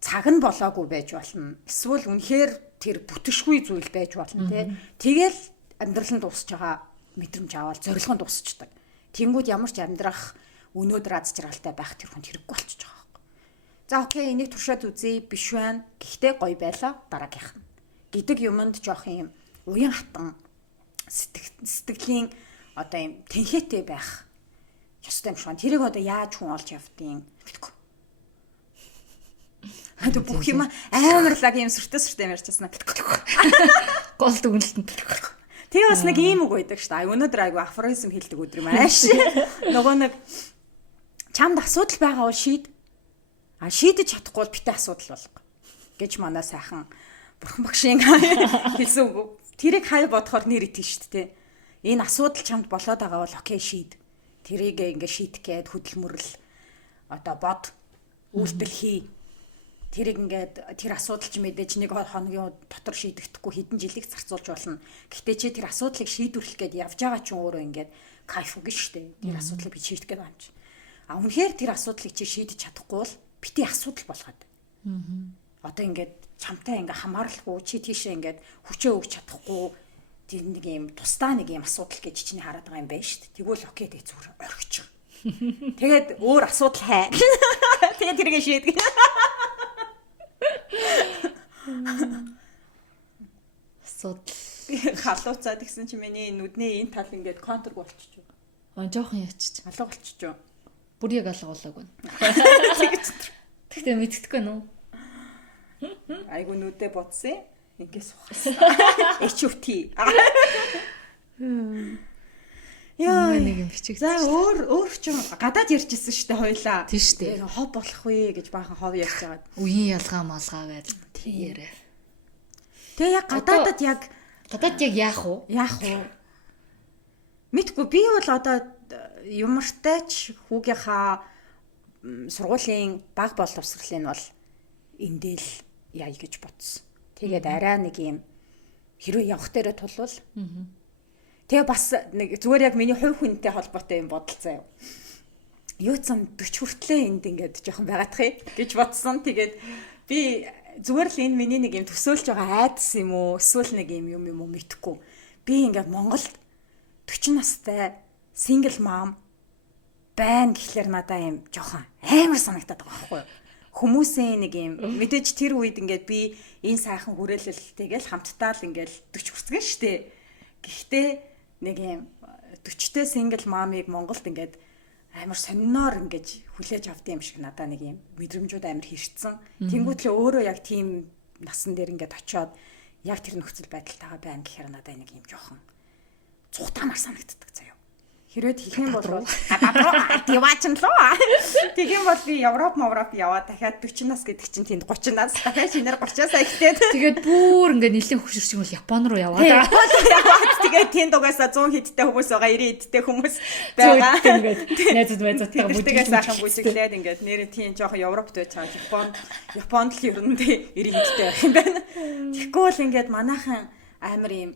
цаг нь болоогүй байж болно. Эсвэл үнэхээр тэр бүтшгүй зүйл байж болно тий. Тэгэл амьдрал нь дуусч байгаа мэдрэмж аваад зорилго нь дуусчдаг. Тэнгүүд ямар ч амьдрах өнөөдөр аз жаргалтай байх тэр хүнд хэрэггүй болчихж байгаа байхгүй. За окей энийг туршаад үзье биш байна. Гэхдээ гоё байла дараагийнх нь гэдэг юмд жоох юм уян хатан сэтгэлийн одоо юм тэнхээтэй байх ёстой юм шиг байна. Тэрийг одоо яаж хүн олж явдیں۔ Мэдгүй. Хадаа бүх юм амарлаг юм сүртэй ярьчихсан. Гол дүгнэлтэн. Тэгээ бас нэг ийм үг байдаг шүү дээ. Өнөөдөр айгу афоризм хэлдэг өдөр юм ааш. Нөгөө нэг чамд асуудал байгаа бол шийд. Шийдэж чадахгүй бол битээ асуудал болго гэж манай сайхан бурхан багшийн хэлсэн үг. Тэрийг хай бодохоор нэр итэн шүү дээ. Энэ асуудал чамд болоод байгаа бол окей шийд. Тэрийг ингээ шийдэх гээд хөдөл мөрөл одоо бод үйлдэл хий. Тэрийг ингээд тэр асуудал ч мэдээж нэг хоногийн дотор шийдэгдэхгүй хэдэн жилиг зарцуулж болно. Гэхдээ чи тэр асуудлыг шийдвэрлэх гээд явж байгаа ч өөрөө ингээд кайф үгүй шүү дээ. Тэр асуудлыг би шийдэх гээд байна ч. А үнэхээр тэр асуудлыг чи шийдэж чадахгүй бол бити асуудал болгоод. Одоо ингээд чамтай ингээ хамааралгүй чи тийшээ ингээд хүчээ өгч чадахгүй тэр нэг юм тусдаа нэг юм асуудал гэж чиний хараад байгаа юм байна шүү дээ. Тэгвэл окей дээ зүгээр орхичих. Тэгээд өөр асуудал хай. Тэгээд тэргээ шийдэг. Асуудал халууцаад гэсэн чи миний нүдний энэ тал ингээд контур болчихж байна. Жохон ячиж. Алга болчихж байна. Бүр яг алга болоогүй. Тэгтээ мэддэхгүй нүү. Айгу нүдэ бодсон. Ингээд сухсан. HUT. Яа нэг юм бичиг. За өөр ч юм гадаад ярьжсэн шүү дээ хоёлаа. Тийм шүү дээ. Хов болох вэ гэж баахан хов ярьж байгаа. Үеийн ялгаа малгаа гэж тийрээ. Тэгээ яг гадаадад яг яах вэ? Яах вэ? Мэдгүй би бол одоо юмартай ч хүүгийнхаа сургуулийн баг боловсролын бол эндэл яа гэж бодсон. Тэгээд арай нэг юм хэрвээ явах дээрээ тулвал тэгээ бас нэг зүгээр яг миний хувь хүнтэй холбоотой юм бодолцоо юу. Юу ч сан 40 хүртлээ энд ингээд жоохон байгаадах юм гэж бодсон. Тэгээд Би зүгээр л энэ миний нэг юм төсөөлж байгаа айдас юм уу? Эсвэл нэг юм уу мэдэхгүй. Би ингээд Монголд 40 настай single mom байна гэхлээр надаа юм жоохон амар санагдаад байгаа байхгүй юу? Хүмүүсийн нэг юм мэдээж тэр үед ингээд би энэ сайхан хүрээлэлтэйгээл хамтдаа л ингээд 40 хүрцгэн штэ. Гэхдээ нэг юм 40-тэй single mom-ыг Монголд ингээд амар сониноор ингэж хүлээж авд юм шиг надаа нэг юм мэдрэмжүүд амар хэрцсэн. Тэнгүүтлээ өөрөө яг тийм насан дээр ингээд очиод яг тэр нөхцөл байдалтайгаа байна гэхээр надаа нэг юм жоохон цухтаамар санагддаг заяа. Хэрвээ хийх юм бол diwaaчин лоо. Тэгэх юм бол би Европ яваад дахиад 40 нас гэдэг чинь тэнд 30 нас дахиад шинээр 30-аас ихтэй. Тэгээд бүр ингээд нэлээд хөшөрч юм бол Япон руу яваад. Тэгээд тэнд угаасаа 100 хэдтэй хүмүүс байгаа, 90 хэдтэй хүмүүс байгаа. Ингээд найзууд байцаатайгаа бүжиглээ сайхан бүжиглээд ингээд нэрээ тийм жоохон Европт байж байгаа. Японд л ер нь 90 хэдтэй байх юм байна. Тэгэхгүй бол ингээд манайхан амар юм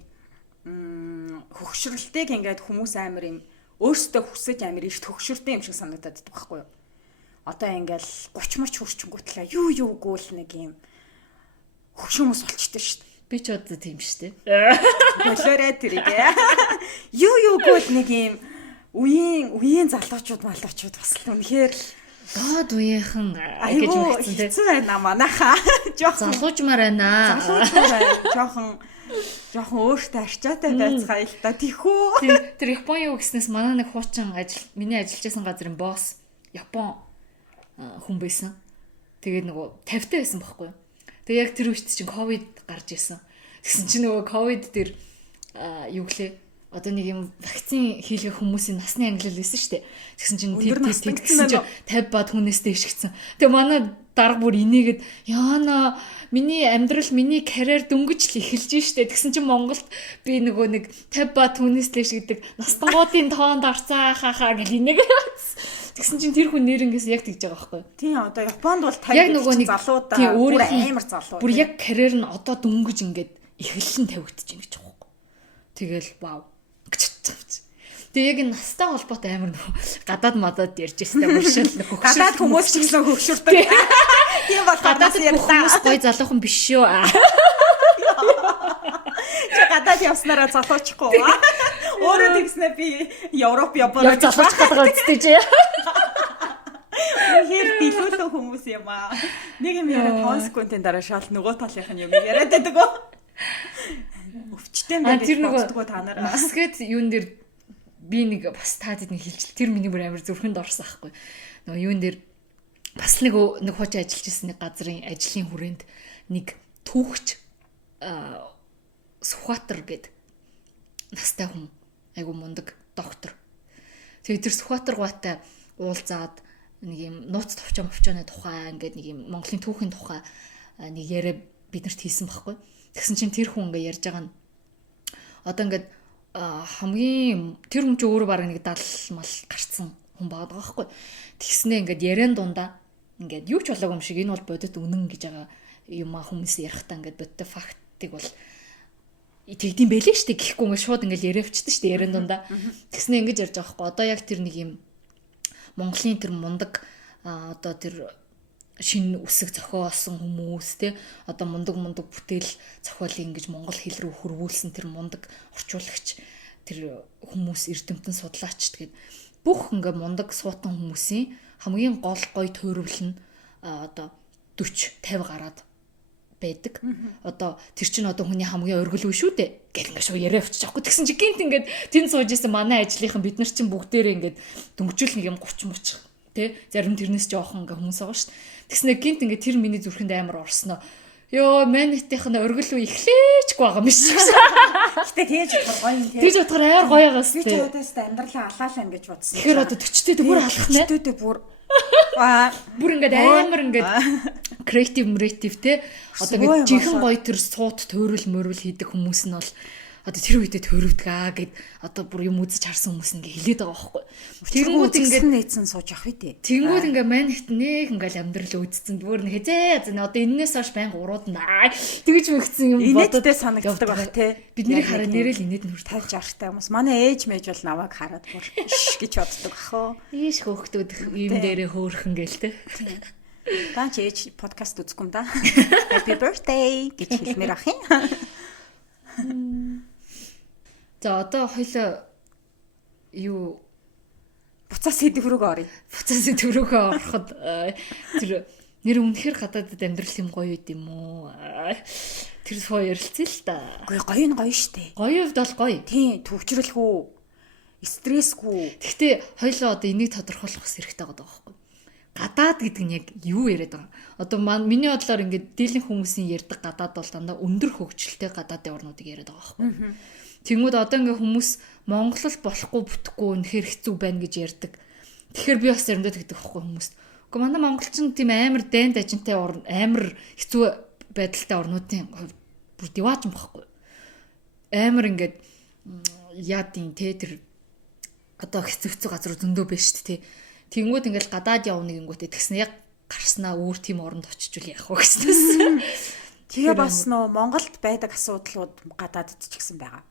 хөгшрөлтэйг ингээд хүмүүс амар юм өөрсдөө хүсэж амар их хөгшөртэй юм шиг санагдаад байдаг байхгүй юу? Одоо ингээл 30 морч хүрчингүүтлээ юу гүйл нэг юм хөгшөмөс болчтой шүү дээ. Би ч одоо тийм шүү дээ. Болоорой тэрийг. Юу гүйл нэг юм үеийн залуучууд малуучууд бас л үнэхээр доод үеийнхэн гэж хэлсэн тийм. Хэцүү байна манайхаа. Жохон залуучмаар байна. Жохон өөртөө арчаатай байцгаая л та тийхүү. Тэр Япон юу гэснээс манай нэг хуучин миний ажиллаж байсан газрын босс Япон хүн байсан. Тэгээд нөгөө 50-тай байсан байхгүй юу. Тэгээд яг тэр үед чинь ковид гарч ирсэн. Тэгсэн чинь нөгөө ковид дээр юу гэлээ одоо нэг юм вакцин хийлгэх хүмүүсийн насны ангилал байсан шүү дээ. Тэгсэн чинь тэгсэн чинь 50 бад хүнээсээ ишгцэн. Тэгээ манай дарга бүр инээгээд яана миний амьдрал миний карьер дөнгөж л эхэлж штэ. Тэгсэн чинь Монголд би нөгөө нэг 50 бад хүнээсээ ишгдэг настангуудын тоонд орцаа хахаа гэл инээгээд. Тэгсэн чинь тэр хүн нэрнгээс яг тэгж байгаа байхгүй. Тийм одоо Японд бол 50 залуудаа бүр амар залуу. Бүр яг карьер нь одоо дөнгөж ингээд эхэллэн тавигдаж байна гэж байгаа байхгүй. Тэгэл вау. Тэгээ яг энэ настай холбоотой амар нөх гадаад мадад ярьж байстай бүршэл нөх гадаад хүмүүс ч гэсэн хөвшөрдөг. Тийм бол гадаад хүмүүс гоё залуухан биш шүү. Чи гадаад явснараа залуучихгүй. Өөрөө тэгснэ би Европ явбал залуучих гэдэг үстэй чи. Хэр билүүлэх хүмүүс юм аа. Нэг юм яриа 5 секундын дараа шал нөгөө талынх нь юм яриад байдаг гоо. Өвчтэй байх гэж боддгоо та нараа. Бас гээд юун дээр би нэг бас таад нэг хэлж тэр миний бүр амар зүрхэнд орсон аахгүй. Нөгөө юун дээр бас нэг хуучин ажиллаж ирсэн нэг газрын ажлын хүрээнд нэг түүхч Сүхбаатар гээд настай хүн айгу мундаг доктор. Тэгээ тэр Сүхбаатар гуйтай уулзаад нэг юм нууц товчооны тухай ингээд нэг юм Монголын түүхийн тухай нэг яриа биднэрт хийсэн байхгүй. Тэгсэн чинь тэр хүн ингээ ярьж байгаа нь одоо ингээд хамгийн тэр хүн ч өөрөө баг нэг 70 мал гарцсан хүн байгаа байхгүй. Тэгснээ ингээд яриан дундаа ингээд юу ч болоогүй юм шиг энэ бол бодит үнэн гэж байгаа юм а хүмүүс ярихтаа ингээд бодит фактыг бол тэгдэм байлээ шүү дээ гэхгүй ингээд шууд ингээд яриавчдээ шүү дээ яриан дундаа. Тэгснээ ингэж ярьж байгаа байхгүй. Одоо яг тэр нэг юм Монголын тэр мундаг одоо тэр шинэ үсэг зохиолсон хүмүүс те одоо мундаг бүтээл зохиолыг ингэж монгол хэл рүү хөрвүүлсэн тэр мундаг орчуулагч тэр хүмүүс эрдэмтэн судлаач тэгээд бүх ингээ мундаг суутан хүмүүсийн хамгийн гол гой тойрвол нь одоо 40 50 гараад байдаг. Одоо тэр чинь одоо хүний хамгийн оргил шүү дээ. Гэл ингээ шүү яриа авчих жоохгүй. Тэгсэн чи гинт ингээд тэн сууж исэн манай ажлынхан бид нар чинь бүгдээрээ ингээд дөнгөжүүл нэг юм 30 мууч тэ зарим тэрнээс жоохон ингээ хүмүүс байгаа шүү дээ. Тэгснэ гинт ингээ тэр миний зүрхэнд амар орсноо. Йоо манитийнх нь оргил уу эхлээчгүй байгаа юм шиг. Гэтэ тэгж бодох гоё юм тий. Тэгж бодохоор амар гоё байгаа шүү дээ. Би ч удаас амьдралаа алаалаа ингэж бодсон. Тэгэхээр одоо 40-тэй бүр алах нэ. 40-тэй бүр бүр ингээд амар ингээд креатив те одоо ингээд жинхэнэ гоё тэр суут төөрөл мөрөл хийдэг хүмүүс нь бол одоо тэр үедээ төрөвдөг гэд одоо бүр юм үзэж харсан хүмүүс ингээ хэлээд байгаа байхгүй. Тэгэнгүүт ингээд нээсэн сууж явах үү. Тэгэнгүүт ингээ манайхт нэг ингээл амьдрал үүдсэн бүр нэг хязээ одоо энээс хойш байнга урууд наа тэгж мэгцэн юм бодод санагддаг байх те. Бидний хараа нэрэл инээд нүр тавьж арахтай хүмүүс. Манай ээж мэж бол наваг хараад бүр гэж боддог ах уу. Ийш хөөхтүүд юм дээрээ хөөхөн гээл те. Даан ч ээж подкаст үзэхгүй юм да. Happy birthday гэж хэлмээр ах юм. За одоо хоёлоо юу Буцаа сэдв рүү оръё. буцаас төрөөхөө ороход тэр нэр үнэхээр гадаадд амьдрал юм гоё юм уу? Тэр суу ярилцъя л та. Гоё нь гоё штэ. Гоё хувьд бол гоё. Тийм, төвчрэлгүй, стрессгүй. Гэхдээ хоёлоо одоо энийг тодорхойлох бас хэрэгтэй байгаа байхгүй. Гадаад гэдэг нь яг юу яриад байгаа. Одоо миний бодлоор ингээд дийлэн хүмүүсийн ярьдаг гадаад бол дандаа өндөр хөгжилтэй гадаадын орнуудыг яриад байгаа байхгүй. Тэнгүүд одоо ингээ хүмүүс Монгол болохгүй бүтэхгүй үнэхээр хэцүү байна гэж ярьдаг. Тэгэхээр би бас заримдаа тэгдэг байхгүй хүмүүст. Гэхдээ манай монголчин тийм амар дайн дажинтай амар хэцүү байдалтай орнуудын бүр диваажсан байхгүй. Амар ингээд яадын те тэр одоо хэцүү газар зөндөө биш шүү дээ. Тэнгүүд ингээл гадаад явна гингүүтээ тэгснэ яг гарснаа өөр тийм оронд очичвол яах вэ гэснээс. Тэгээ бас нөө Монголд байдаг асуудлууд гадаадд ч гэсэн байгаа.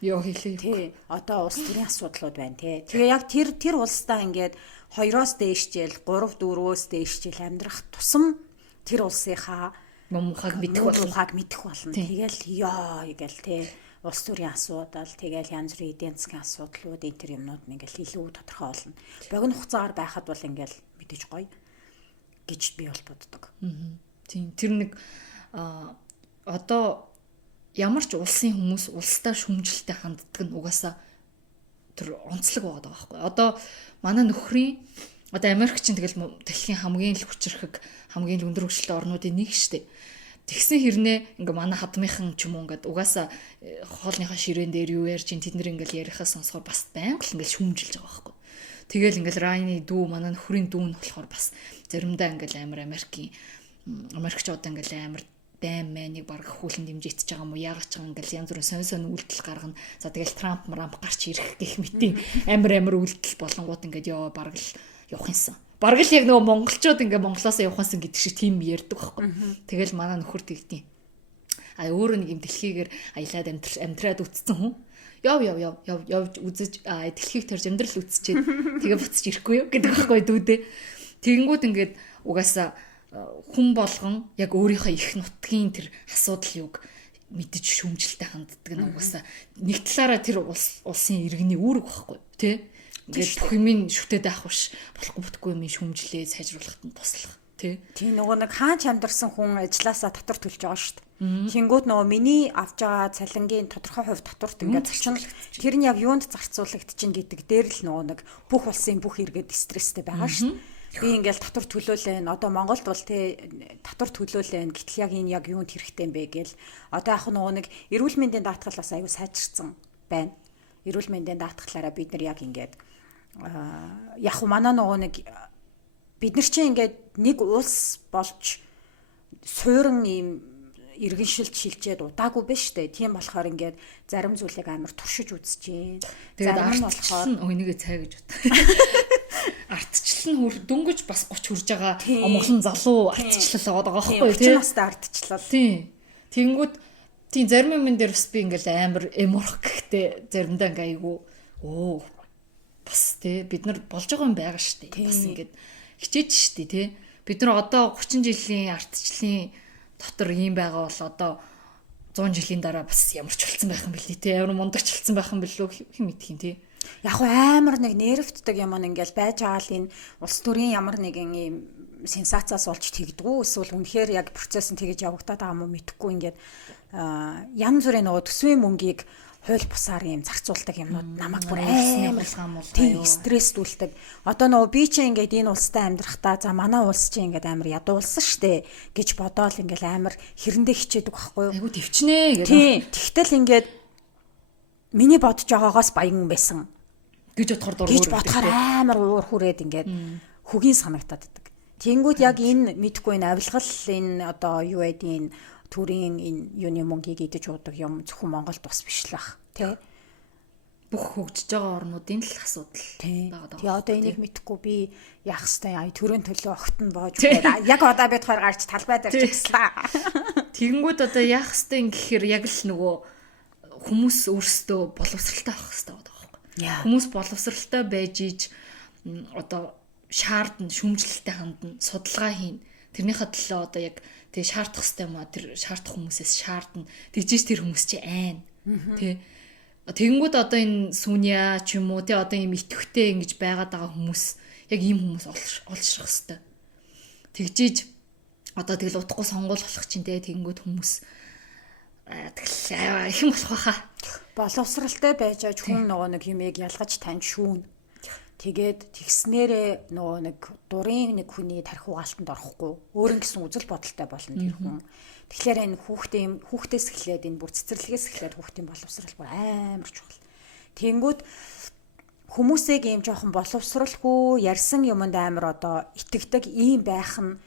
Йоо хэлээ. Тий. Одоо улс төрийн асуудлууд байна тий. Тэгээ яг тэр улсдаа ингээд 2-оос дээшжэл 3-4-өөс дээшжэл амьдрах тусам тэр улсынхаа муухайг мэдэх болно. Тэгэл ёо гээл тий. Улс төрийн асуудал, тэгэл янз бүрийн эдийн засгийн асуудлууд энэ төр юмнууд нь ингээл илүү тодорхой болно. Богино хугацаагаар байхад бол ингээл мэдээж гоё гэж би бол боддог. Тийм. Тэр нэг одоо ямар ч улсын хүмүүс улстай шүмжлэлтэй ханддаг нь угаасаа тэр онцлог байгаа байхгүй. Одоо манай нөхрийн одоо Америкчин тэгэл дэлхийн хамгийн л хүчрхэг хамгийн л өндөр хөгжилтэй орнуудын нэг штеп. Тэгсэн хэрнээ ингээ манай хадмынхан ч юм уу ингээд угаасаа хоолныхаа ширээн дээр юу ярьж ин тэд нэр ингээл ярихаа сонсохоор бас байнга л ингээл шүмжилж байгаа байхгүй. Тэгэл ингээл Райны дүү манай нөхрийн дүү нь болохоор бас заримдаа ингээл амар Америкч одоо ингээл амар дайм мэниг баг хүүлэн дэмжиж байгаа юм уу яагаад ч ингээл янз бүрийн сонь үйлдэл гаргана. За тэгэл Трамп гарч ирэх гэх мэтийн амар үйлдэл болонгууд ингээд ёо баг л явах юмсан. Бараг л яг нөгөө монголчууд ингээ Монголоос явахсан гэдэг шиг тийм ярьдаг байхгүй. Тэгэл манай нөхөр тэгтийн. Өөрөө нэг юм дэлхийгээр аялаад амьдраад үтцсэн хүн. Явж үзэж дэлхийг тарж амьдрал үтсчээд тэгээ буцаж ирэхгүй юу гэдэг байхгүй дүүдээ. Тэгэнгүүт ингээд угаасаа хүн болгон яг өөрийнхөө их нутгийн тэр асуудал юг мэдэж шүмжлэлтэй ханддаг нь угаасаа нэг талаараа тэр улсын иргэний үүрэг байхгүй тий. Ингээд бүх юм шүтээд авах биш болохгүй бүтгүй юм шүмжлээ сайжруулахад нь туслах тий. Нөгөө нэг хаач амьдарсан хүн ажилласаа татвар төлж байгаа шүү дээ. Тэнгүүд нөгөө миний авж байгаа цалингийн тодорхой хувь татварт ингээд зарчна. Тэр нь яг юунд зарцуулагдчихна гэдэг дээр л нөгөө нэг бүх улсын бүх иргэд стресстэй байгаа шүү дээ. Би ингээл татвар төлөөлэн одоо Монголд бол тий татвар төлөөлэн гэтэл яг энэ яг юунд хэрэгтэй юм бэ гээл одоо яг нөгөө нэг эрүүл мэндийн даатгал бас аюу сайжирсан байна. Эрүүл мэндийн даатгалаараа бид нар яг ингээд яг манай нөгөө нэг бид нар чинь ингээд нэг улс болж суурин ийм иргэншилт шилжээд удаагүй биш үү? Тийм болохоор ингээд зарим зүйлийг амар туршиж үзчихээн. Зарим нь болохоор өөнийг цай гэж бод. Ардчлал нь дөнгөж бас 30 хүрж байгаа омглон залуу ардчлал байгаа байхгүй тийм 30 настай ардчлал. Тийм. Тэнгүүд тийм зарим юм дээр бас би ингээд амар эморх гэхдээ заримдаа ингээ айгу бас тий бид нар болж байгаа юм байгаа шүү дээ. Бас ингээд хичээж шүү дээ тий. Бид нар одоо 30 жилийн ардчлалын дотор ийм байгаа бол одоо 100 жилийн дараа бас ямар ч болцсон байх юм бэлээ тий. Ямар мундагч болцсон байх юм бэлөө хэм мэдхийн тий. Яг амар нэг нервтдэг юм ингээл байж байгаа л энэ улс төрийн ямар нэгэн ийм сенсацаас олж тэгдэггүй эсвэл үнэхээр яг процесс нь тэгэж явагдаад байгаа юм уу мэдэхгүй ингээд янз бүрийн нөгөө төсвийн мөнгийг хууль бусаар юм зарцуулдаг юмнууд намайг бүр амар стресстүүлдэг. Одоо нөгөө би чи ингээд энэ улстай амьдрахтаа за манай улс чи ингээд амар ядуулсан штэ гэж бодоол ингээд амар хэрэндээ хичээдэг байхгүй юу? Айгу төвчнээ гэдэг. Тийм. Тэгтэл ингээд миний бодож байгаагаас баян байсан гэж бодохоор амар уур хүрээд ингээд хөгийн санагтаад байдаг. Тэнгүүд яг энэ мэдхгүй энэ авилгал энэ одоо юу байдیں۔ Төрийн энэ юуны мөнгийг идэж уудаг юм зөвхөн Монголд бас биш л бах тий. Бүх хөгжиж байгаа орнуудын л асуудал байгаа даа. Тэгээ одоо энийг мэдхгүй би яах хэвээр төрийн төлөө огт нь боож байгаа. Яг одоо бид хоёр гарч талбай дээр чигслээ. Тэгэнгүүт одоо яах хэвээр гэхээр яг л нөгөө хүмүүс өөрсдөө боловсралтай авах хэвээр байгаа байхгүй. Хүмүүс боловсралтай байж иж одоо шаардна, шүүмжлэлтэй хандна, судалгаа хийн. Тэрнийхээ төлөө одоо яг тэг шаардах хэрэгтэй маа тэр шаардах хүмүүсээс шаардна. Тэгжээж тэр хүмүүс чи айн. Тэ. Тэгэнгүүт одоо энэ сүнья ч юм уу тэ одоо ийм итгэвтэй ингэж байгаад байгаа хүмүүс яг ийм хүмүүс олшрах хэрэгтэй. Тэгжээж одоо тэгэл утгагүй сонгуул болох чинь тэ тэгэнгүүт хүмүүс тэгэл их юм болох байхаа. Боловсралтай байж аж хүн нөгөө нэг юмыг ялгаж тань шүүн. Тэгээд тэгснээрээ нөгөө нэг дурын нэг хүний тархи угаалтанд орохгүй өөрийн гэсэн үзэл бодолтой болно тэр хүн. Тэгэхээр энэ хүүхдээс эхлээд энэ бүр цэцэрлэгээс эхлээд хүүхдийн боловсрал бүр амар чухал. Тэнгүүд хүмүүсийг ийм жоохон боловсралгүй ярьсан юмд амар одоо итгэдэг ийм байх нь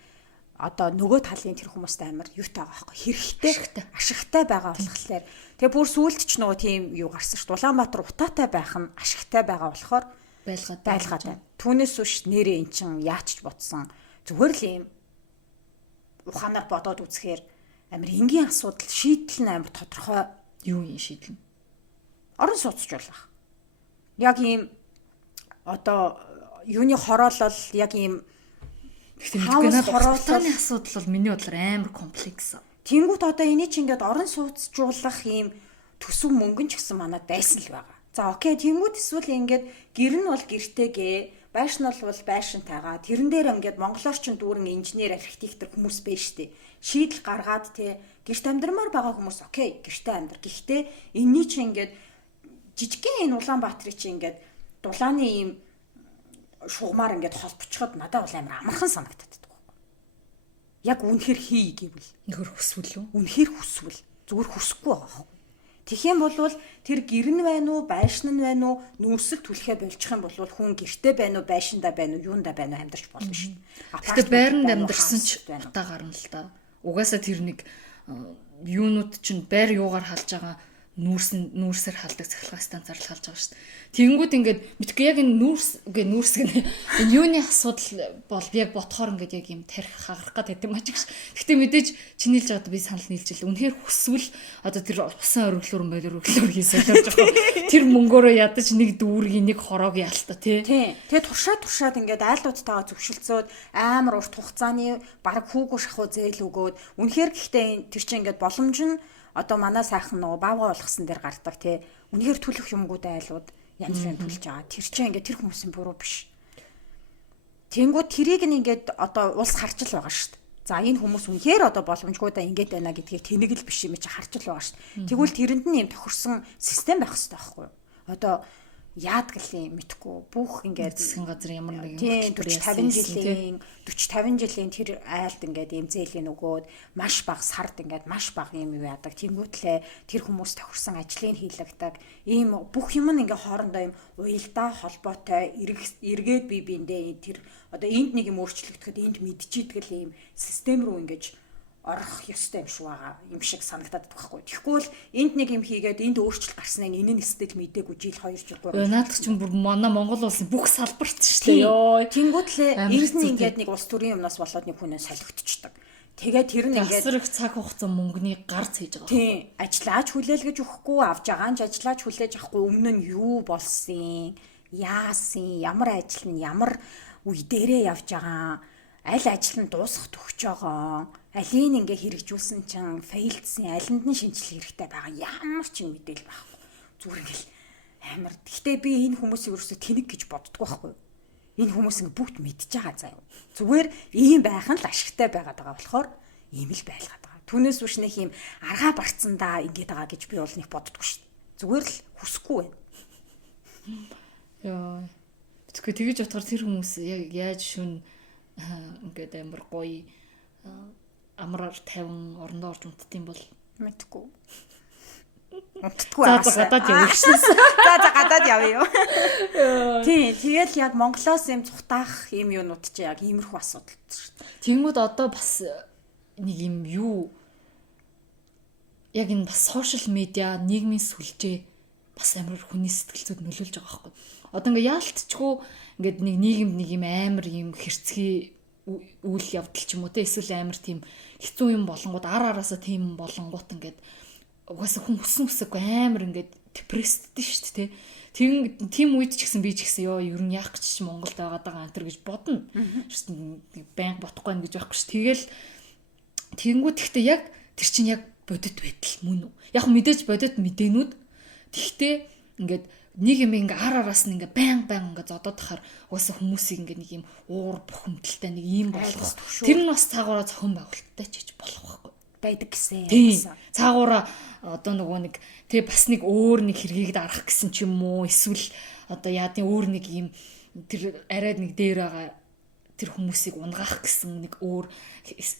одоо нөгөө талын тэр хүмүүст амар юутай байгаа байхгүй хэрэгтэй ашигтай байгаа болохоор тэгээ бүр сүулт ч нөгөө тийм юу гарсан ш. Улаанбаатар утаатай байх нь ашигтай байгаа болохоор байлгаад. Түүнээс үш нэрээ эн чин яач ч бодсон. Зүгээр л ийм ухаанаар бодоод үзэхээр амар энгийн асуудал шийдэл нь амар тодорхой юу юм шийдэл. Орон сууцчлах. Яг ийм одоо юуны хороолол яг ийм хороололны асуудал бол миний бодлоор амар комплекс. Тэнгүүт одоо энийг ч ингээд орон сууцжуулах ийм төсөв мөнгөн ч гэсэн манад байсан л байгаа. За окей, тэнгүүт эсвэл ингээд гэр нь бол гэртэйгээ, байшин бол байшинтайгаа. Тэрэн дээр ингээд монголоор ч дүүрэн инженер, архитектор хүмүүс байж штэ. Шийдэл гаргаад те гэрт амьдрмаар байгаа хүмүүс окей, гэртээ амьдр. Гэхдээ энэний чи ингээд жижигхэн энэ Улаанбаатарыг чи ингээд дулааны ийм шугамаар ингээд холбоцоход надад бол амар амархан санагдаад байдаг. Яг үнэхэр хий гэвэл. Үнэхэр хүсвэл үү? Үнэхэр хүсвэл зүгээр хүсэхгүй байгаа. Тэгэх юм бол тэр гэр нь байна уу, байшин нь байна уу, нүүрсэл түлхээ болчих юм бол хүн гэртээ байна уу, байшиндаа байна уу, юундаа байна уу амьдрч болно шүү дээ. Гэхдээ байранд амьдарсан ч утаа гарна л да. Угаасаа тэр нэг юунууд чинь байр юугаар халж байгаа нүүрсээр халдаг цахилгаан станцаар л халж байгаа шүү дээ. Тэгэнгүүт ингээд мэдгүй яг энэ нүүрс гэх энэ юуны асуудал бол яг ботхоор ингээд яг юм тарих хагарах гэдэг юм ачигш. Гэхдээ мэдээж чиний хэлж байгаад би санал нийлж ил. Үнэхээр хүсвэл одоо тэр усан өргөлөөр хийсэл байгаа. Тэр мөнгөөрөө ядаж нэг дүүргийн нэг хороог яалтаа тий. Тэгээ туршаад ингээд айлуудтайгаа зөвшөлдсөд амар урт хугацааны баг хүүгүү шахуу зээл өгөөд үнэхээр гэхдээ тэр чинь ингээд боломж нь одоо манай сайхан нөгөө баавга болгосон дээр гардаг тий. Үнэхээр төлөх юмгууд айлууд янз бүрийн төлж байгаа. Тэр чинь ингээд тэр хүмүүсийн буруу биш. Тэнгүүд тэрийг нь ингээд одоо улс харж л байгаа шүү дээ. За энэ хүмүүс үнэхээр одоо боломжгүйдаа ингээд байна гэдгийг тэнэг л биш юм чи харж л байгаа шүү дээ. Тэгвэл тэрэнд нь юм тохирсон систем байх хэрэгтэй байхгүй юу? Одоо яадаг л юм мэдхгүй бүх ингээд засгийн газар ямар нэгэн 40 50 жилийн тэр айлд ингээд ийм зээлийн өгөөд маш бага сард ингээд маш бага юм юу яадаг. Тэнгүүтлээ тэр хүмүүс тохирсон ажлыг хийлэгдэг. Ийм бүх юм нь ингээд хоорондоо ийм уялдаа холбоотой эргээд бие биендээ тэр одоо энд нэг юм өөрчлөгдөхэд энд мэдчихийдэг л ийм систем рүү ингээд орох ёстой юм шиг байгаа юм шиг санагдаад байхгүй. Тэгэхгүй бол энд нэг юм хийгээд энд өөрчлөлт гарснаа энэ нь стил мэдээгүй жил 2 жил 3 жил. Наадах чинь бүр манай Монгол улсын бүх салбарт шүү дээ. Йоо. Тэнгүүтлээ энд нь ингээд нэг улс төрийн юмнаас болоод нэг хүнээ солигдчихдаг. Тэгээд тэр нь ингээд асар их цаг хугацаа мөнгөний гарц хийж байгаа. Тийм. Ажиллаач хүлээлгэж өгөхгүй, авж байгаа нь ажиллаач хүлээж авахгүй өмнө нь юу болсон, яасан, ямар ажил нь ямар үе дээрээ явж байгаа, аль ажил нь дуусах төгсөж байгаа. Алийг ингээ хэрэгжүүлсэн чинь фейлдсэн, алинд нь шинжлэх хэрэгтэй байгаа. Ямар ч юм мэдээл байхгүй. Зүгээр ингээл амар. Гэхдээ би энэ хүмүүсийг өөрөөсөө тэнэг гэж боддгоо байхгүй. Энэ хүмүүс ингээ бүгд мэдж байгаа заяа. Зүгээр ийм байх нь л ашигтай байгаад байгаа болохоор ийм л байлгаад байгаа. Түүнээс биш нэг юм аргаа барцсандаа ингээд байгаа гэж би бол нэг боддгоо шүү дээ. Зүгээр л хүсэхгүй байна. Яа. Тэгэхгүй тэгэж бодохоор тэр хүмүүс яаж шүн ингээд амар гоё амраар 50 орондоо орж унтдсан бол мэдгүй. Унтдаггүй аа. За гадаад явъя. За гадаад явъя. Тий, тэгэл яг Монголоос юм цухтаах юм юунууд чи яг иймэрхүү асуудал шүү дээ. Тэнгүүд одоо бас нэг юм юу яг энэ бас сошиал медиа нийгмийн сүлжээ бас амар хүний сэтгэл зүйд нөлөөлж байгаа байхгүй. Одоо ингээ яалтчгүй ингээд нэг нийгэмд нэг юм амар юм хэрцгий үйл явдал ч юм уу те эсвэл амар тийм хэцүү юм болонгууд араасаа тийм болонгууд ингээд угаасаа хүн хүсэхгүй амар ингээд депрессдтэй шүү дээ. Тийм үед ч гэсэн би ч гэсэн ёо ер нь яах гэж чи Монголд байгаад байгаа антер гэж бодно. Баян бодохгүй нэ гэж байхгүй ш. Тэгэл тэгэнгүүт ихтэй яг тэр чинь яг бодит байдал мөн үү? Яг мэдээж бодит мэдээнүүд. Тэгтээ ингээд нэг юм ингээ араас нь ингээ баян ингээ зодоод тахаар угаасаа хүмүүсийг ингээ нэг юм уур бухимдалтай нэг юм болгох. Тэр нь бас цаагаараа зохион байгуулалттай ч гэж болох байхгүй байдаг гэсэн. Цаагаараа одоо нөгөө нэг тэг бас нэг өөр нэг хэргийг дарах гэсэн ч юм уу, эсвэл одоо яадын өөр нэг юм тэр арайд нэг дээр байгаа тэр хүмүүсийг унгаах гэсэн нэг өөр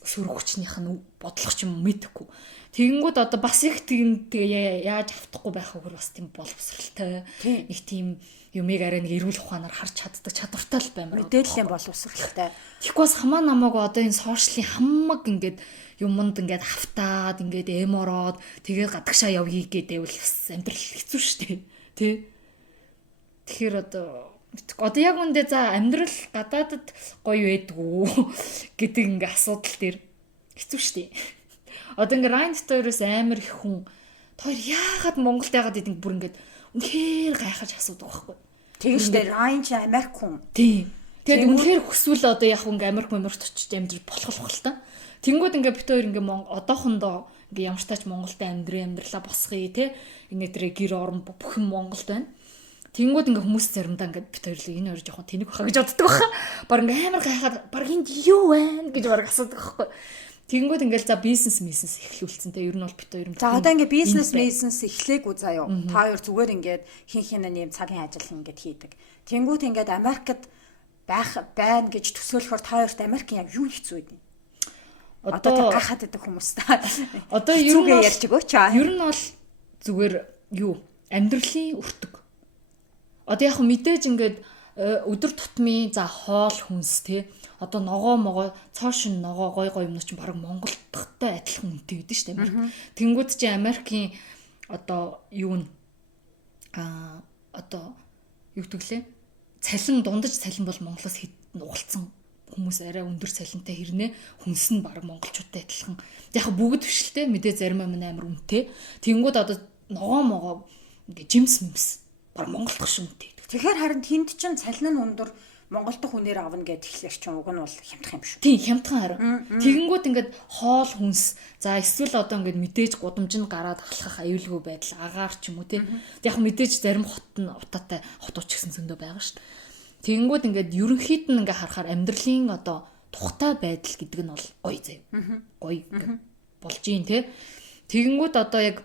сөрөг хүчнийх нь бодлого ч юм мэдэхгүй. Тэгэнгүүт одоо бас их тэгээ яаж автахгүй байх вэ бас тийм боловсралтай. Нэг тийм юмыг арай нэг эрүүл ухаанаар харж чаддаг чадвартай л баймаар. Мэдээллийн боловсралтай. Тэгэхгүй бас хамаа намаагүй одоо энэ сошиалын хамаг ингээд юмд ингээд автаад ингээд эмороод тэгээд гадагшаа явъя гэдэг бол бас амьдрал хэцүү шттэ. Тэ. Тэгэхээр одоо яг үндэ за амьдрал гадаадд гоё байдгүй гэдэг ингээ асуудал дээр хэцүү шттэ. Одоо ингээ Райнд хоёроос амар их хүн тэр яагаад Монголд яагаад гэдэг бүр ингээд үнэхээр гайхаж асуудаг байхгүй. Тэгэж штэ Райн ч Америк хүн. Тийм. Тэгээд үнэхээр хүсвэл одоо яг ингээ Америк очиж амьдрал болох л та. Тэнгүүд ингээ бит хоёр ингээ одоохондоо ингээ ямар ч тач Монголд амьдралаа босгоё те. Ингээ тэр гэр орон бүх юм Монголд байна. Тэнгүүд ингээ хүмүүс заримдаа ингээ бит хоёрлоо энэ хоёр жоохон тэнэг баха гэж боддог баха. Бар ингээ амар гайхаад баг энд юу вэ гэж баг асуудаг байхгүй. Тэнгүүд ингээл за бизнес эхлүүлсэн те ер нь бол бит хоёр юм. За одоо ингээ бизнес эхлэегүй заяа. Та хоёр зүгээр ингээд хин нэм цагийн ажил ингээд хийдэг. Тэнгүүд ингээд Америкт байна гэж төсөөлөхөөр та хоёрт Америк яг юу хэцүү вэ? Одоо гахаад байдаг хүмүүс та. Одоо ер нь ярьж өгөөч. Ер нь бол зүгээр юу амьдралын өртөг. Одоо яг мэдээж ингээд өдөр тутмын за хоол хүнс те одоо ногоо цоошин ногоо гой юмнууд чинь баг Монголдтой адилхан үнэтэй байдаг шүү дээ Америк. Тэнгүүд чи Америкийн одоо юу н одоо юу гэвэл цалин дундаж цалин бол Монголоос хэд нугалцсан хүмүүс арай өндөр цалинтай хэрнээ хүнс нь баг монголчуудтай адилхан. Яг бүгд биш л те мэдээ зарим юм амар үнэтэй. Тэнгүүд одоо ногоо ингээ жимс баг монголдох шиг үнэтэй. Тэгэхээр харин тэнд чинь цалин нь өндөр Монголд хүнээр авна гэд тэгэхээр ч уг нь бол хямдхан юм шүү. Тийм хямдхан харин. Тэгэнгүүт ингээд хоол хүнс за эсвэл одоо ингээд мэдээж гудамж нь гараад алхах аюулгүй байдал агаар ч юм уу тийм. Яг мэдээж зарим хот нь утаатай хотууч гэсэн зөндөө байгаа шүү. Тэгэнгүүт ингээд ерөнхийд нь ингээд харахаар амьдралын одоо тухтай байдал гэдэг нь бол гоё заяа. Гоё болж ийн тийм. Тэгэнгүүт одоо яг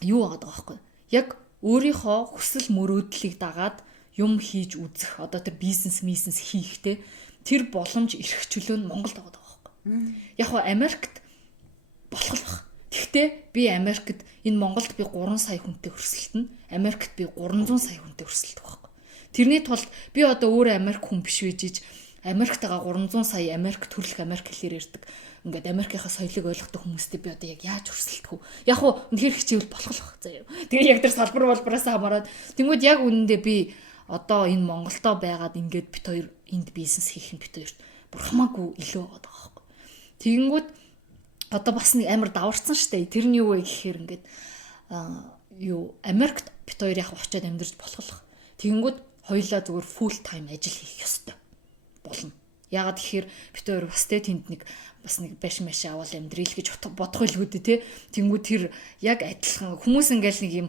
юу байгаа байхгүй. Яг өөрийнхөө хүсэл мөрөөдлийг дагаад юм хийж үзэх одоо тэр бизнес хийхтэй тэр боломж эрх чөлөө нь Монголд байгаа байхгүй. Яг нь Америкт болох л баг. Тэгвэл би Америкт энэ Монголд би 3 сая хүнтэй өрсөлдөн, Америкт би 300 сая хүнтэй өрсөлдөх байхгүй. Тэрний тулд би одоо өөрөө Америк хүн биш байж Америктайгаа 300 сая Америк төрөлх Америк хэлээр ярьдаг. Ингээд Америкийнхаа соёлыг ойлгодог хүмүүстэй би одоо яг яаж өрсөлдөх вэ? Яг нь үнэхээр хичээвэл болох л баг заяа. Тэгээ яг тэр салбараас хамаарат. Тэнгүүд яг үнэндээ би одоо энэ Монголдоо байгаад ингээд бит хоёр энд бизнес хийх нь бит хоёрт бүр хамаагүй илүү байгаа байхгүй. Тэгэнгүүт одоо бас нэг амар даварцсан штэ. Тэрний юу вэ гэхээр ингээд юу Америкт бит хоёр яг очиод амьдарч болох. Тэгэнгүүт хоёулаа зүгээр full time ажил хийх ёстой болно. Ягаад гэхээр бит хоёр бас тэ тэнд нэг бас нэг баш маш авал амьдрил гэж бодох байлгүй дээ. Тэнгүүд тэр яг адилхан хүмүүс ингээл нэг юм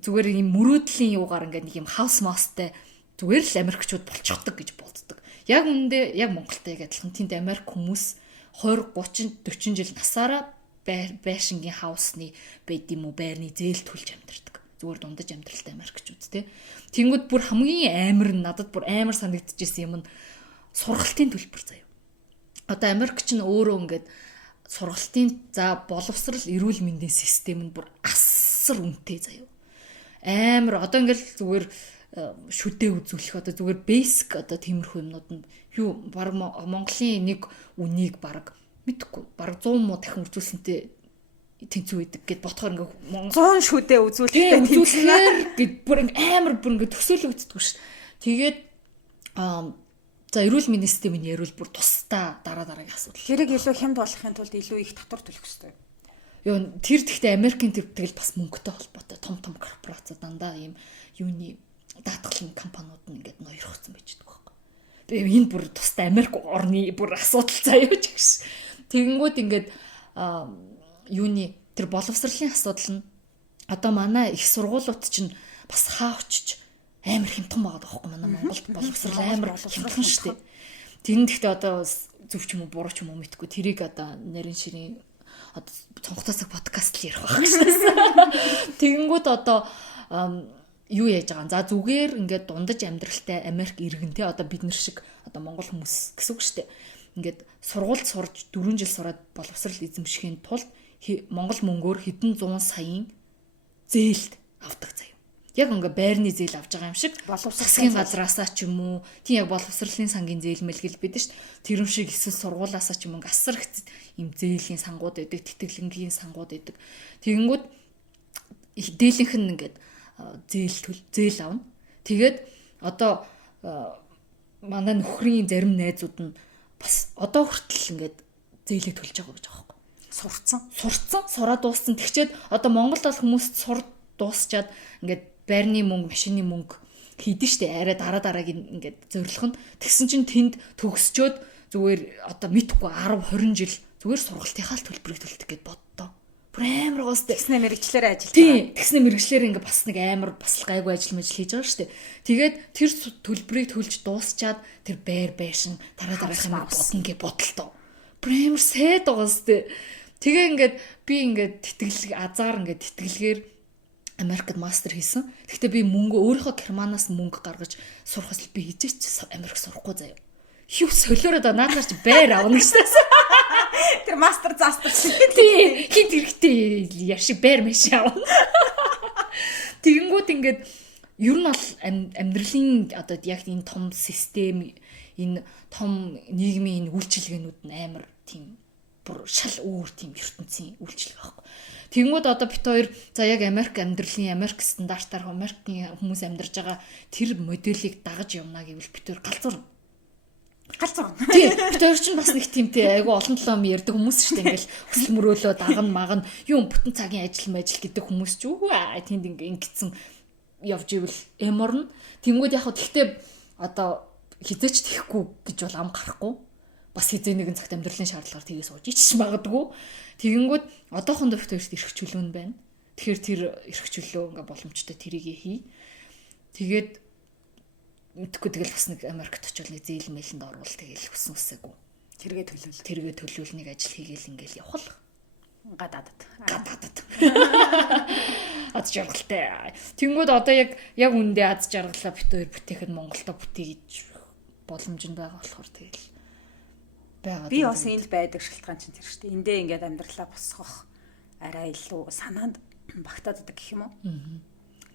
зүгээр юм мөрөөдлийн юугаар ингээд нэг юм хаус мастай зүгээр л Америкчууд болчихдог гэж боддог. Яг үүндээ яг Монголтай яг адилхан тэнд Америк хүмүүс 20, 30, 40 жил насаараа байшингийн хаусны байд юм уу байрны зээл төлж амьдардаг. Зүгээр дундаж амьдралтай Америкчууд те. Тэнгүүд бүр хамгийн амар надад бүр амар санагдчихсэн юм нь сургалтын төлбөр заяа. Одоо Америк ч нь өөрөө ингээд сургалтын за боловсрал эрүүл мэндийн систем нь бүр асар үнэтэй заяа. Амар одоо ингээд зүгээр шүдээ үзүүлэх одоо зүгээр basic одоо тиймэрхүү юмнууд нь юу баг Монголын нэг үнийг баг мэдхгүй баг 100 муу дахин үзүүлсэнтэй тэнцүү идэг гэд бодохоор ингээд 100 шүдээ үзүүлэхтэй тэнцэнээр гэд бүр амар бүр ингээд төсөөлөгддөг ш. Тэгээд за эрүүл мэндийн системийг яривал бүр тусдаа дараагийн асуудал. Тэрийг илүү хямд болгохын тулд илүү их татвар төлөх хэрэгтэй. Юу тэр тэгтээ Америкийн тэгэл бас мөнгөтэй холбоотой том корпорац дандаа ийм юуны даатгалын компаниуд нь ингээд ноёрхсон байж байгаа байхгүй. Тэгээ энэ бүр тустай Америк орны бүр асуудал заяа ч гэж. Тэгэнгүүт ингээд юуны тэр боловсролын асуудал нь одоо манай их сургуулиуд чинь бас хаа очиж амар хямдхан байгаа байхгүй манай Монголд боловсрол амар хямдхан шүү дээ. Тэр нь гэхдээ одоо зөв ч юм уу буруу ч юм уу мэдгүй тэрийг одоо нарийн ширийн одоо цонхтойсог подкаст л ярих байх шээ. Тэгэнгүүт одоо юу яаж байгаа. За зүгээр ингээд дундаж амьдралтай Америк иргэн те одоо бид нар шиг одоо монгол хүмүүс гэсэн үг шүү дээ. Ингээд сургуульд сурж 4 жил сураад боловсрал эзэмшихийн тулд монгол мөнгөөр хэдэн 100 саяын зээлд авдаг заяа. Яг ингээ байрны зээл авч байгаа юм шиг засгийн газраасаа ч юм уу тийм яг боловсролын сангийн зээл мэлгэл бид нь тэр юм шиг эсвэл сургуулаасаа ч юм уу асар их юм зээлийн сангууд байдаг, тэтгэлэнгийн сангууд байдаг. Тэгэнгүүт дээлийнх нь ингээд зээл авна. Тэгээд одоо манай нөхрийн зарим найзууд нь бас одоо хүртэл ингээд зээлийг төлж байгаа гэж байгаа байхгүй. Сураад дууссан. Тэгчээд одоо Монголд бол хүмүүс сур дуусчаад ингээд байрны мөнгө, машины мөнгө хийдэн штэ арай дараагийн ингээд зориулах нь. Тэгсэн чинь тэнд төгсчөөд зүгээр одоо мэдхгүй 10 20 жил зүгээр сургалтынхаа л төлбөрийг төлдөг гэд боддоо. Бүр амар гоос тэгснэ мэрэгчлэрээ ажиллаж байгаа. Тийм, тэгснэ мэрэгчлэр ингээ бас нэг амар бас гайгүй ажил хийж байгаа штэ. Тэгээд тэр төлбөрийг төлж дуусчаад тэр байр байшин дараагийнх нь бодно гэ бодолтоо. Бүр амар сайд гоос тэ. Тэгээ ингээд би ингээд тэтгэлэг азар ингээд тэтгэлгээр Америкт мастер хийсэн. Гэхдээ би мөнгө өөрийнхөө Германаас мөнгө гаргаж сурахаас би хизээч Америк сурахгүй заяа. Юу солиороо да наадаар чи байр авна гэсэн. Тэр мастер застар шиг. Тий, хит хэрэгтэй яши байр мэш авна. Тэгэнгүүт ингээд ер нь бол амьдралын одоо яг энэ том систем, энэ том нийгмийн энэ үйлчилгээнүүд нь амар тийм бүр шал өөр тийм ертөнцийн үйлчлэг байхгүй. Тэгэнгүүт одоо бит хоёр за яг Америк амьдралын Америк стандартаар Америкийн хүмүүс амьдарч байгаа тэр моделийг дагаж явна гэвэл бит хоёр галзуурна. Тийм. Бит хоёр ч бас нэг тиймтэй айгу олон толом ярьдаг хүмүүс шүү дээ. Ингээл хүсэл мөрөөлөө дагна юм бүтэн цагийн ажил гэдэг хүмүүс ч үгүй тэнд ингэсэн явж ивэл эморно. Тэнгүүд яг гэхдээ одоо хизээч тэхгүй гэж бол ам гарахгүй. Бас хизээ нэгэн цагт амьдралын шаардлагаар тгийж сууж ичж магадгүй. Тэгэнгүүт одоохондоо бит хоёрт эрх чөлөө нь байна. Тэгэхээр тэр эрх чөлөө ингээ боломжтой тэрийг хий. Тэгээд мэдхгүй тэгэл бас нэг Америкт очил нэг зээл мэлэнд орвол тэгэл хүсэн үсээгүй. Тэргээ төлөөл нэг ажил хийгээл ингээл явах л. Гадаадад. Аз жаргалтай. Тэнгүүд одоо яг үндэ аз жаргалаа бит хоёр бүтээхэд Монголдо бүтээ гэж боломжтой байгаа болохоор тэгэл байгаа. Би бас энд байдаг шалтгаан чинь тэр шүү дээ. Эндээ ингээд амьдралаа босгох арай илүү санаанд багтаадаг гэх юм уу.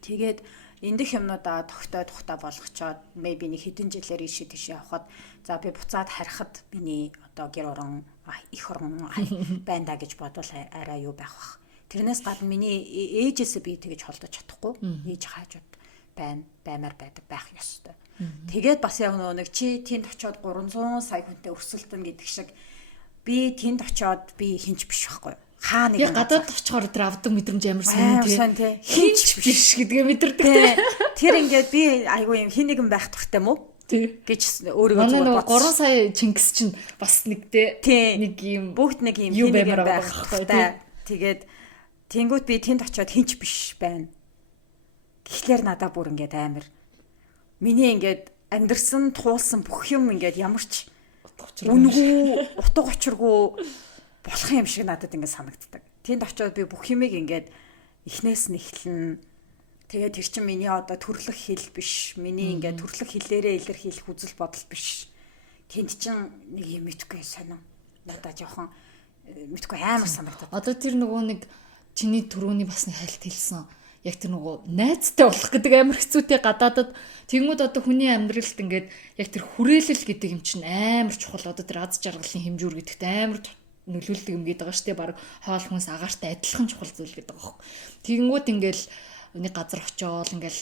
Тэгээд эндэх юмнуудаа тогтоо болгочоод maybe нэг хэдэн жилээр ийшээ тийшээ явхад за би буцаад харихад миний одоо гэр орон их орон байна да гэж бодвол арай юу байх бах. Тэрнээс гадна миний ээжээсээ би тэгэж холдож чадахгүй. Ээж хаажууд баймаар байдаг байх ёстой. Тэгээд бас яг нэг чи тэнд очиод 300 сая хүнтэй өрсөлдөн гэдэг шиг би тэнд очиод би хинч биш байхгүй. Хаа нэг гадаад очихоор тэр авдаг мэдрэмж амар сайн тий. Хинч биш гэдгээ мэдэрдэг. Тэр ингээд би айгүй юм хин нэгэн байх туртай мó гэж өөрийгөө зүгээр бодсон. 3 сая Чингис чинь бас нэг нэг юм бүгд нэг юм хин нэгэн байх туртай. Тэгээд тэнгуут би тэнд очиод хинч биш байна. Гэхдээ надаа бүр ингээд амар миний ингээд амьдрсан туулсан бүх юм ингээд ямар ч үнгүй утга учиргүй болох юм шиг надад ингээд санагддаг. Тэнд очиод би бүх юмыг ингээд эхнээс нь эхлэн тэгээд тэр чинь миний одоо төрлөх хэл биш. Миний ингээд төрлөх хэлээрээ илэрхийлэх үзэл бодол биш. Тэнд чинь нэг юм мэдгүй сонин. Надад жоохон мэдгүй амар санагдаад. Одоо тэр нөгөө нэг чиний түрүүний бас нэг хайлт хэлсэн. Яг тэр нөгөө найзтай болох гэдэг амар хэцүүтэй гадаадад тэгмүүд одоо хүний амьдралд ингээд яг тэр хүрээлэл гэдэг юм чинь амар чухал. Одоо тэр аз жаргалын хэмжүүр гэдэгт амар нөлөөлдөг юм гэдэг байгаа шүү дээ. Бараг хоол хүнс агаартай адилхан чухал зүйл гэдэг байгаа юм. Тэгэнгүүт ингээл нэг газар очиод ингээл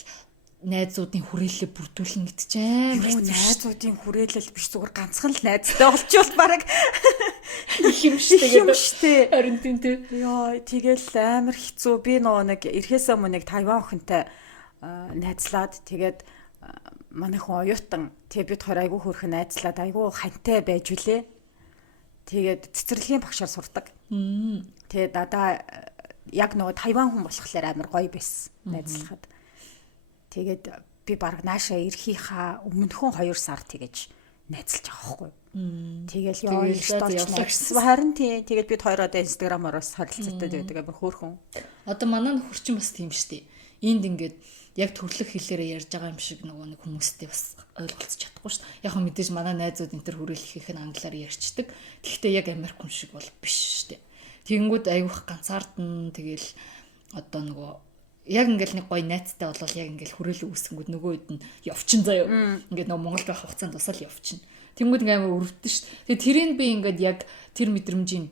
найзуудын хүрээлэлээ бүрдүүлнэ гэдэг чинь амар Юу хэцүү. найзуудын хүрээлэл биш зүгээр ганцхан л найзтай олчвол баг Их юм штэ юм штэ. Харин тийм тий. Яа тэгэл амар хэцүү. Би нөгөө нэг ирэхээс өмнө нэг Тайван охинтой найзлаад тэгээд манай хүн оюутан тэг бид хоёр айгүй хөрхөн найзлаад айгүй хантай байж үлээ. Тэгээд цэцэрлэгийн багшаар сурдаг. Тэгээд дадаа яг нөгөө Тайван хүн болохоор амар гоё байсан найзлахад. Тэгээд би баг нааша ирэхийнхаа өмнөхөн 2 сар тэгэж найзалж байгаа байхгүй. Тэгэл яа явуулсан. Харин тий тэгээд бид хоёр одоо инстаграмаар бас харилцаатай байдаг амар хөөрхөн. Одоо манай нөхөр чинь бас тийм штэ. Энд ингээд яг төрлөх хэлээрээ ярьж байгаа юм шиг нөгөө нэг хүмүүстэй бас ойлголцож чадахгүй шүү дээ. Яг хөө мэдээж манай найзууд энэ төр хүрээлэх их нь англиар ярьцдаг. Гэхдээ яг Америк хүн шиг бол биш шүү дээ. Тэгэнгүүт айгүйх ганцаардна тэгэл одоо нөгөө яг ингээл нэг гоё найзтай болвол яг ингээл хүрээлэн үүсгэнгүүд нөгөө хэд нь явчин заяа. Ингээд нөгөө Монголд байх хугацаанд тусаал явчин. Тэнгүүд ингээ амар өрөвдөн шүү дээ. Тэгээ тэрийг би ингээд яг тэр мэдрэмжийн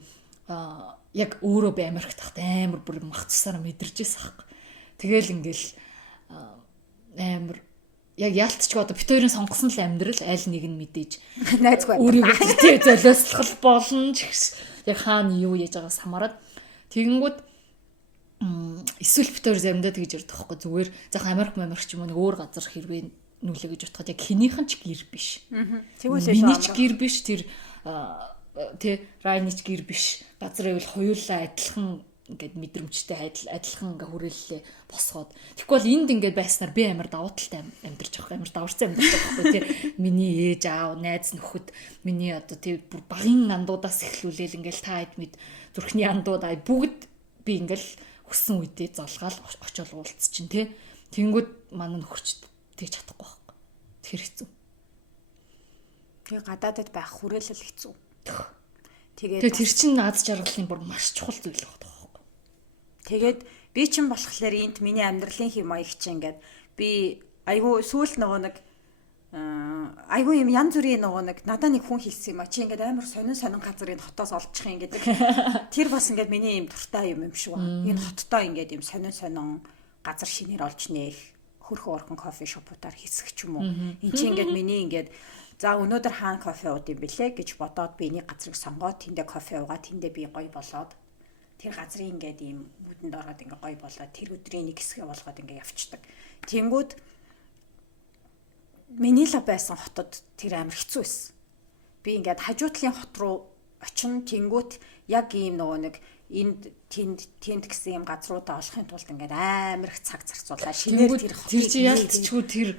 яг өөрөө би Америкт тахт амар бүр мах цусаараа мэдэрчээс ах. Тэгэл ингээл амар яг яалтчгүй одоо бит хоёрын сонгосон л амьдрал аль нэг нь мэдээж найзгүй өөрийгөө тий золиослох болно ч гэсэн яг хаана юу яаж байгаас хамаарат тэгэнгүүт эсвэл бит хоёр заримдаа тэгж ярьдаг байхгүй зүгээр заах Америк ч юм уу нэг өөр газар хэрвээ нүлээ гэж утгаад яг хинийхэн ч гэр биш. Тэгвэл миний ч гэр биш тэр тий Райны ч гэр биш. Газар ивэл хоёулаа адилхан ингээд мэдрэмжтэй адилхан ингээ хүрээллээ босгоод. Тэгэхгүй бол энд ингээд байснаар би амар давуу талтай амьдарч байгаа. Амар даварцсан амьдарч байгаа байхгүй тий. Миний ээж аав, найз нөхөд, миний одоо тий бүр багын андуудаас эхлүүлээл ингээл та хэд мэд зүрхний андууд бүгд би ингээл хүссэн үедээ золгаал очиол уулц чинь тий. Тэнгүүд манай нөхөрч тэгж чадахгүй байхгүй. Тэр хэцүү. Тэгээ гадаадд байх хүрээлэл хэцүү. Тэгээ тэр чинь наад жаргалын бүр маш чухал зүйл байна. Тэгээд би чинь болохоор энд миний амьдралын хэм маяг чинь ингээд би айгүй сүүл нөгөө нэг айгүй юм янз бүрийн нөгөө нэг надаа нэг хүн хэлсэн юм а чи ингээд амар сонин газар энэ хотоос олдчих юм гэдэг. Тэр бас ингээд миний юм дуртай юм шиг байна. Энэ хоттой ингээд юм сонин газар шинээр олж нээх хөрхөн орхон кофе шопуудаар хийсэх ч юм уу. Энд чи ингээд миний ингээд за өнөөдөр хаана кофе ууд юм бэлээ гэж бодоод би энийг газрыг сонгоод тэндээ кофе уугаад тэндээ би гоё болоод тэр газрын ингээд ийм бүтэнд ороод ингээ гоё болоод тэр өдрийн нэг хэсгээ болгоод ингээ явцдаг. Тэнгүүд Манила байсан хотод тэр амар хэцүү байсан. Би ингээд хажуу талын хот руу очин тэнгүүт яг ийм нөгөө нэг энд тэнд гэсэн юм газруудаа олохын тулд ингээд амар их цаг зарцуулаа. Шинээр тэр хотыг тэр чи яалтчгүй тэр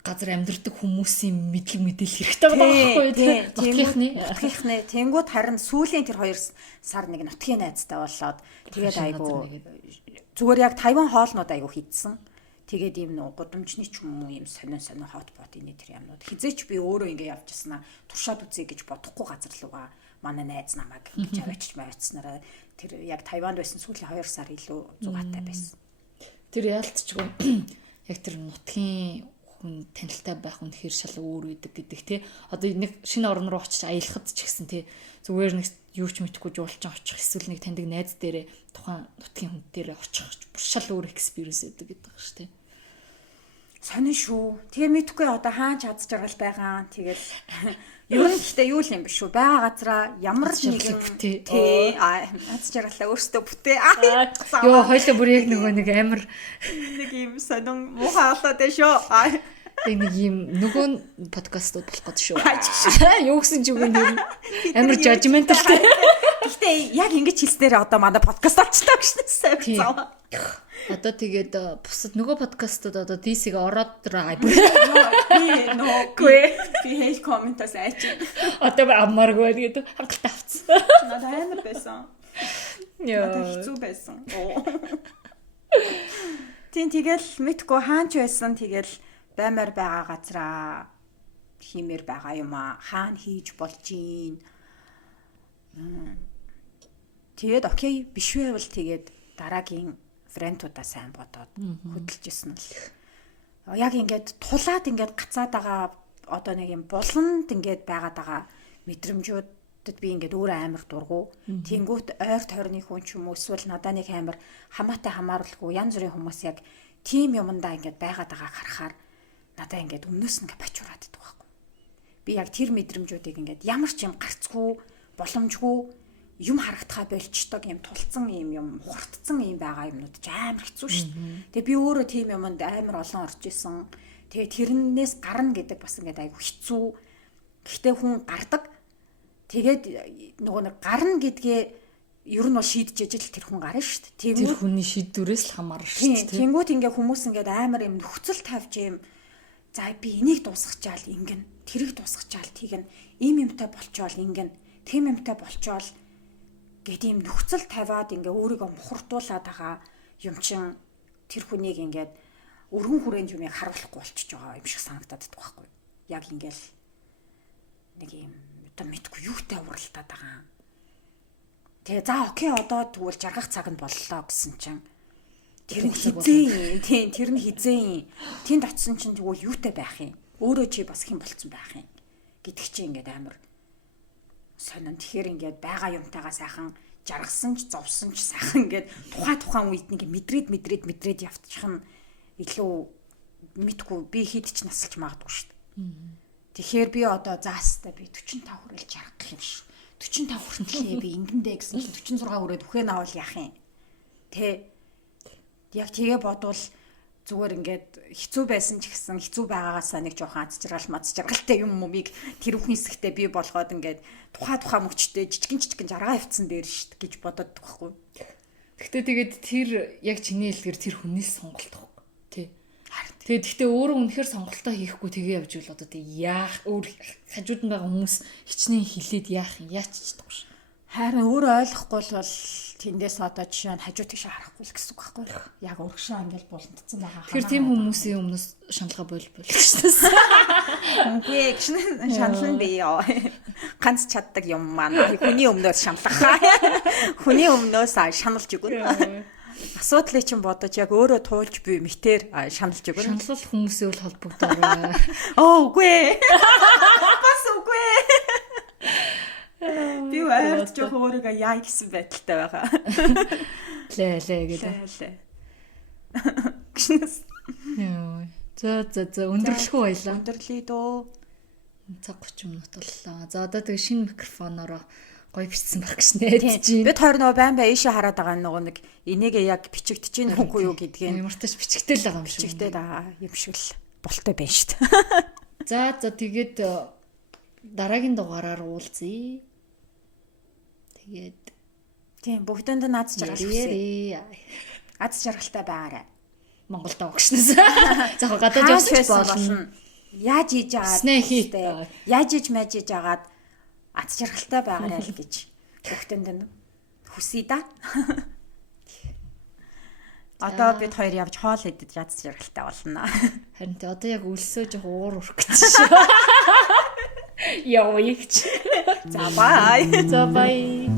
газар амьдардаг хүмүүсийн мэдлэг мэдээлэл хэрэгтэй байгаа байхгүй юу? Нутгийнхны тэнгууд харин сүүлийн тэр 2 сар нэг нутгийн найзтай болоод тэгээд айгу зүгээр яг Тайван хоолнууд айгу хийдсэн. Тэгээд ийм нөө гудамжны ч юм уу ийм сонин хотпот энэ тэр юмнууд хизээч би өөрөө ингээ явжсанаа туршаад үзье гэж бодохгүй газар лугаа манай найз намайг гэж аваачч мавцснараа тэр яг Тайванд байсан сүүлийн 2 сар илүү зугаатай байсан. Тэр яалтчгүй яг тэр нутгийн хүн танилтай байх үнэхээр шал өөр үүдэг гэдэг тий. Одоо нэг шинэ орн руу очиж аялахад ч гэсэн тий зүгээр нэг юу ч мэдхгүй жуулчин очих эсвэл нэг таньдаг найз дээрээ тухайн нутгийн хүн дээрээ очих шал өөр экспириенс өгдөг гэдэг ба шүү тий. Сонин шүү. Тэгээ мэдхгүй одоо хаан чадж жаргал байгаа. Тэгэл ер нь гэхдээ юу л юм биш шүү. Бага газараа ямар нэгэн тий чадж жаргалаа өөртөө бүтээ. Йоо хоёлаа бүр яг нэг амар нэг юм сонин муухай болоод байна шүү. Нэг юм нөгөө подкастууд болох гэдэг шүү. Юу гэсэн ч үгүй нэр амар judgmental. Гэхдээ яг ингэж хэлснээр одоо манай подкаст олчлаа гэж сайн. Одоо тэгээд бусад нөгөө подкастууд одоо DC-г ороод би хэл комментаас айч. Одоо амаргүй гэдэг хангалттай авцсан. Надад амар байсан. Яа. Хэцүү байсан. Тэгэл мэдгүй хаач байсан тэгэл баймаар байгаа газараа хиймээр байгаа юм аа. Хаана хийж болж гин. Тэгээд окей биш байвал тэгээд дараагийн френтуудаа сайн бодоод хөдөлжсэн л. Яг ингээд тулаад ингээд гацаад байгаа одоо нэг юм буланд ингээд байгаад байгаа мэдрэмжүүдэд би ингээд өөрөө амар дургу. Тэнгүүт ойр тойрны хүн ч юм уу эсвэл надаа нэг амар хамаатай хамааруулгүй янз бүрийн хүмүүс яг тийм юмдаа ингээд байгаад байгааг харахаар надаа ингээд өмнөөс нь ингээд бачуураад идэх байхгүй. Би яг тэр мэдрэмжүүдийг ингээд ямар ч юм гарцгүй, боломжгүй юм харагдахаа болчдог юм тулцсан юм хурдцсан юм байгаа юмнууд ч амар хэцүү шүү дээ. Тэгээ би өөрөө тийм юмд амар олон орж исэн. Тэгээ тэрнээс гарна гэдэг бас ингээд айгу хэцүү. Гэхдээ хүн гардаг. Тэгээд нөгөө нэг гарна гэдгээ ер нь бол шийдэж ижил тэр хүн гарна шүү дээ. Тэр хүний шийдвэрээс л хамаарна шүү дээ. Тэнгүүд ингээ хүмүүс ингээд амар юм нөхцөл тавьж юм. За би энийг дуусгачаал ингэн. Тэрийг дуусгачаал тэгнэ. Им юмтай болчоол ингэн. Тэм юмтай болчоол гэдэг юм нөхцөл тавиад ингээ өөрийгөө мухардуулаад байгаа юм чин тэр хүнийг ингээд өргөн хүрээнд юмыг харуулахгүй болчихж байгаа юм шиг санагдаад байдаг байхгүй. Яг ингээл нэг юм одоо мэдгүй юутай уралдаад байгаа. Тэгээ за окей одоо тэгвэл жаргах цаг нь боллоо гэсэн чинь тэр нь хизээ. Тийм тэр нь хизээ. Тэнд очисон чинь тэгвэл юутай байх юм? Өөрөө чи бас хэн болцсон байх юм? Гэдг чи ингээд амар сонин. Тэгэхээр ингээд байгаа юмтайгаа сайхан жаргасан ч зовсон ч сайхан ингээд тухайн үед нэг мэдрээд явчих нь илүү мэдгүй би хэд ч насалж магадгүй шүү дээ. Тэгэхээр би одоо заастаа би 45 хүрэл жаргах юм шүү. 45 хүртэл би ингэндээ гэсэн чинь 46 хүрээд үхээ наавал яах юм. Тэ яг тэгээ бодвол зүгээр ингээд хэцүү байсан ч гэсэн хэцүү байгаагаасаа нэг жоохон аз жаргалтай юм юмыг тэр бүхэн хэсэгтээ би болгоод ингээд тухай мөчтэй жижигэн жаргаа явцсан дээр шүү гэж бодод байхгүй. Гэхдээ тэгээд тэр яг чиний хэлдгэр тэр хүнээс сонголт байхгүй тий. Тэгээд гэхдээ өөрөө үнэхээр сонголтоо хийхгүй тэгээ явж ивэл одоо тэг яах өөр хажууд нь байгаа хүмүүс хичнээн хилээд яах юм яач чадахгүй ш. Харин өөрөө ойлгохгүй бол тэндээс одоо жишээ нь хажуу тийш харахгүй л гэсэн үг байхгүй. Яг өргөшөө ангил булантцсан байгаа. Тэр тийм хүмүүсийн өмнөөс шаналга болчихсон. Үгүй шанална би яа. Ганц чаддаг юм маань хүний өмнөөс шаналгах. Хүний өмнөөс шаналж өгнө. Асуудлыг чинь бодож яг өөрөө туулж буй мэтэр шаналж өгнө. Шаналлах хүмүүсээ бол холбогдорой. Үгүй. Бас үгүй. Би ойрч жоох өөрийгөө яа гэсэн байдалтай байгаа. Лээ гэдэг. Яа. За өндөрлөхөө баялаа. Өндөрлөе дөө. Цаг 30 минут боллоо. За одоо тэгээ шинэ микрофоноор гоё бичсэн байх гэж найдаж байна. Бид хоёр нөгөө байн ийшээ хараад байгаа нөгөө нэг энийгээ яг бичигдэж чинь үгүй юу гэдгийг ямартаж бичигдэл байгаа юм шиг. Бичигдэл байгаа юм шиг л болтой байна шүү дээ. За тэгээд дараагийн дугаараар уулзъя. Тэгээд тийм бүгдэнд нь аз жаргал хүсье. Аз жаргалтай байгаарай. Монголд огшнос. За гадаад явж болно. Яаж хийж байгаа. Яаж хийж мажиж агаад аз жаргалтай байгаарай л гэж бүгдэнд нь хүсье да. Одоо бид хоёр явж хоол идэж аз жаргалтай болно. Харин тэ одоо яг өлсөө жоо уур урах гэж шүү. Яа ууйч. За бай. За бай.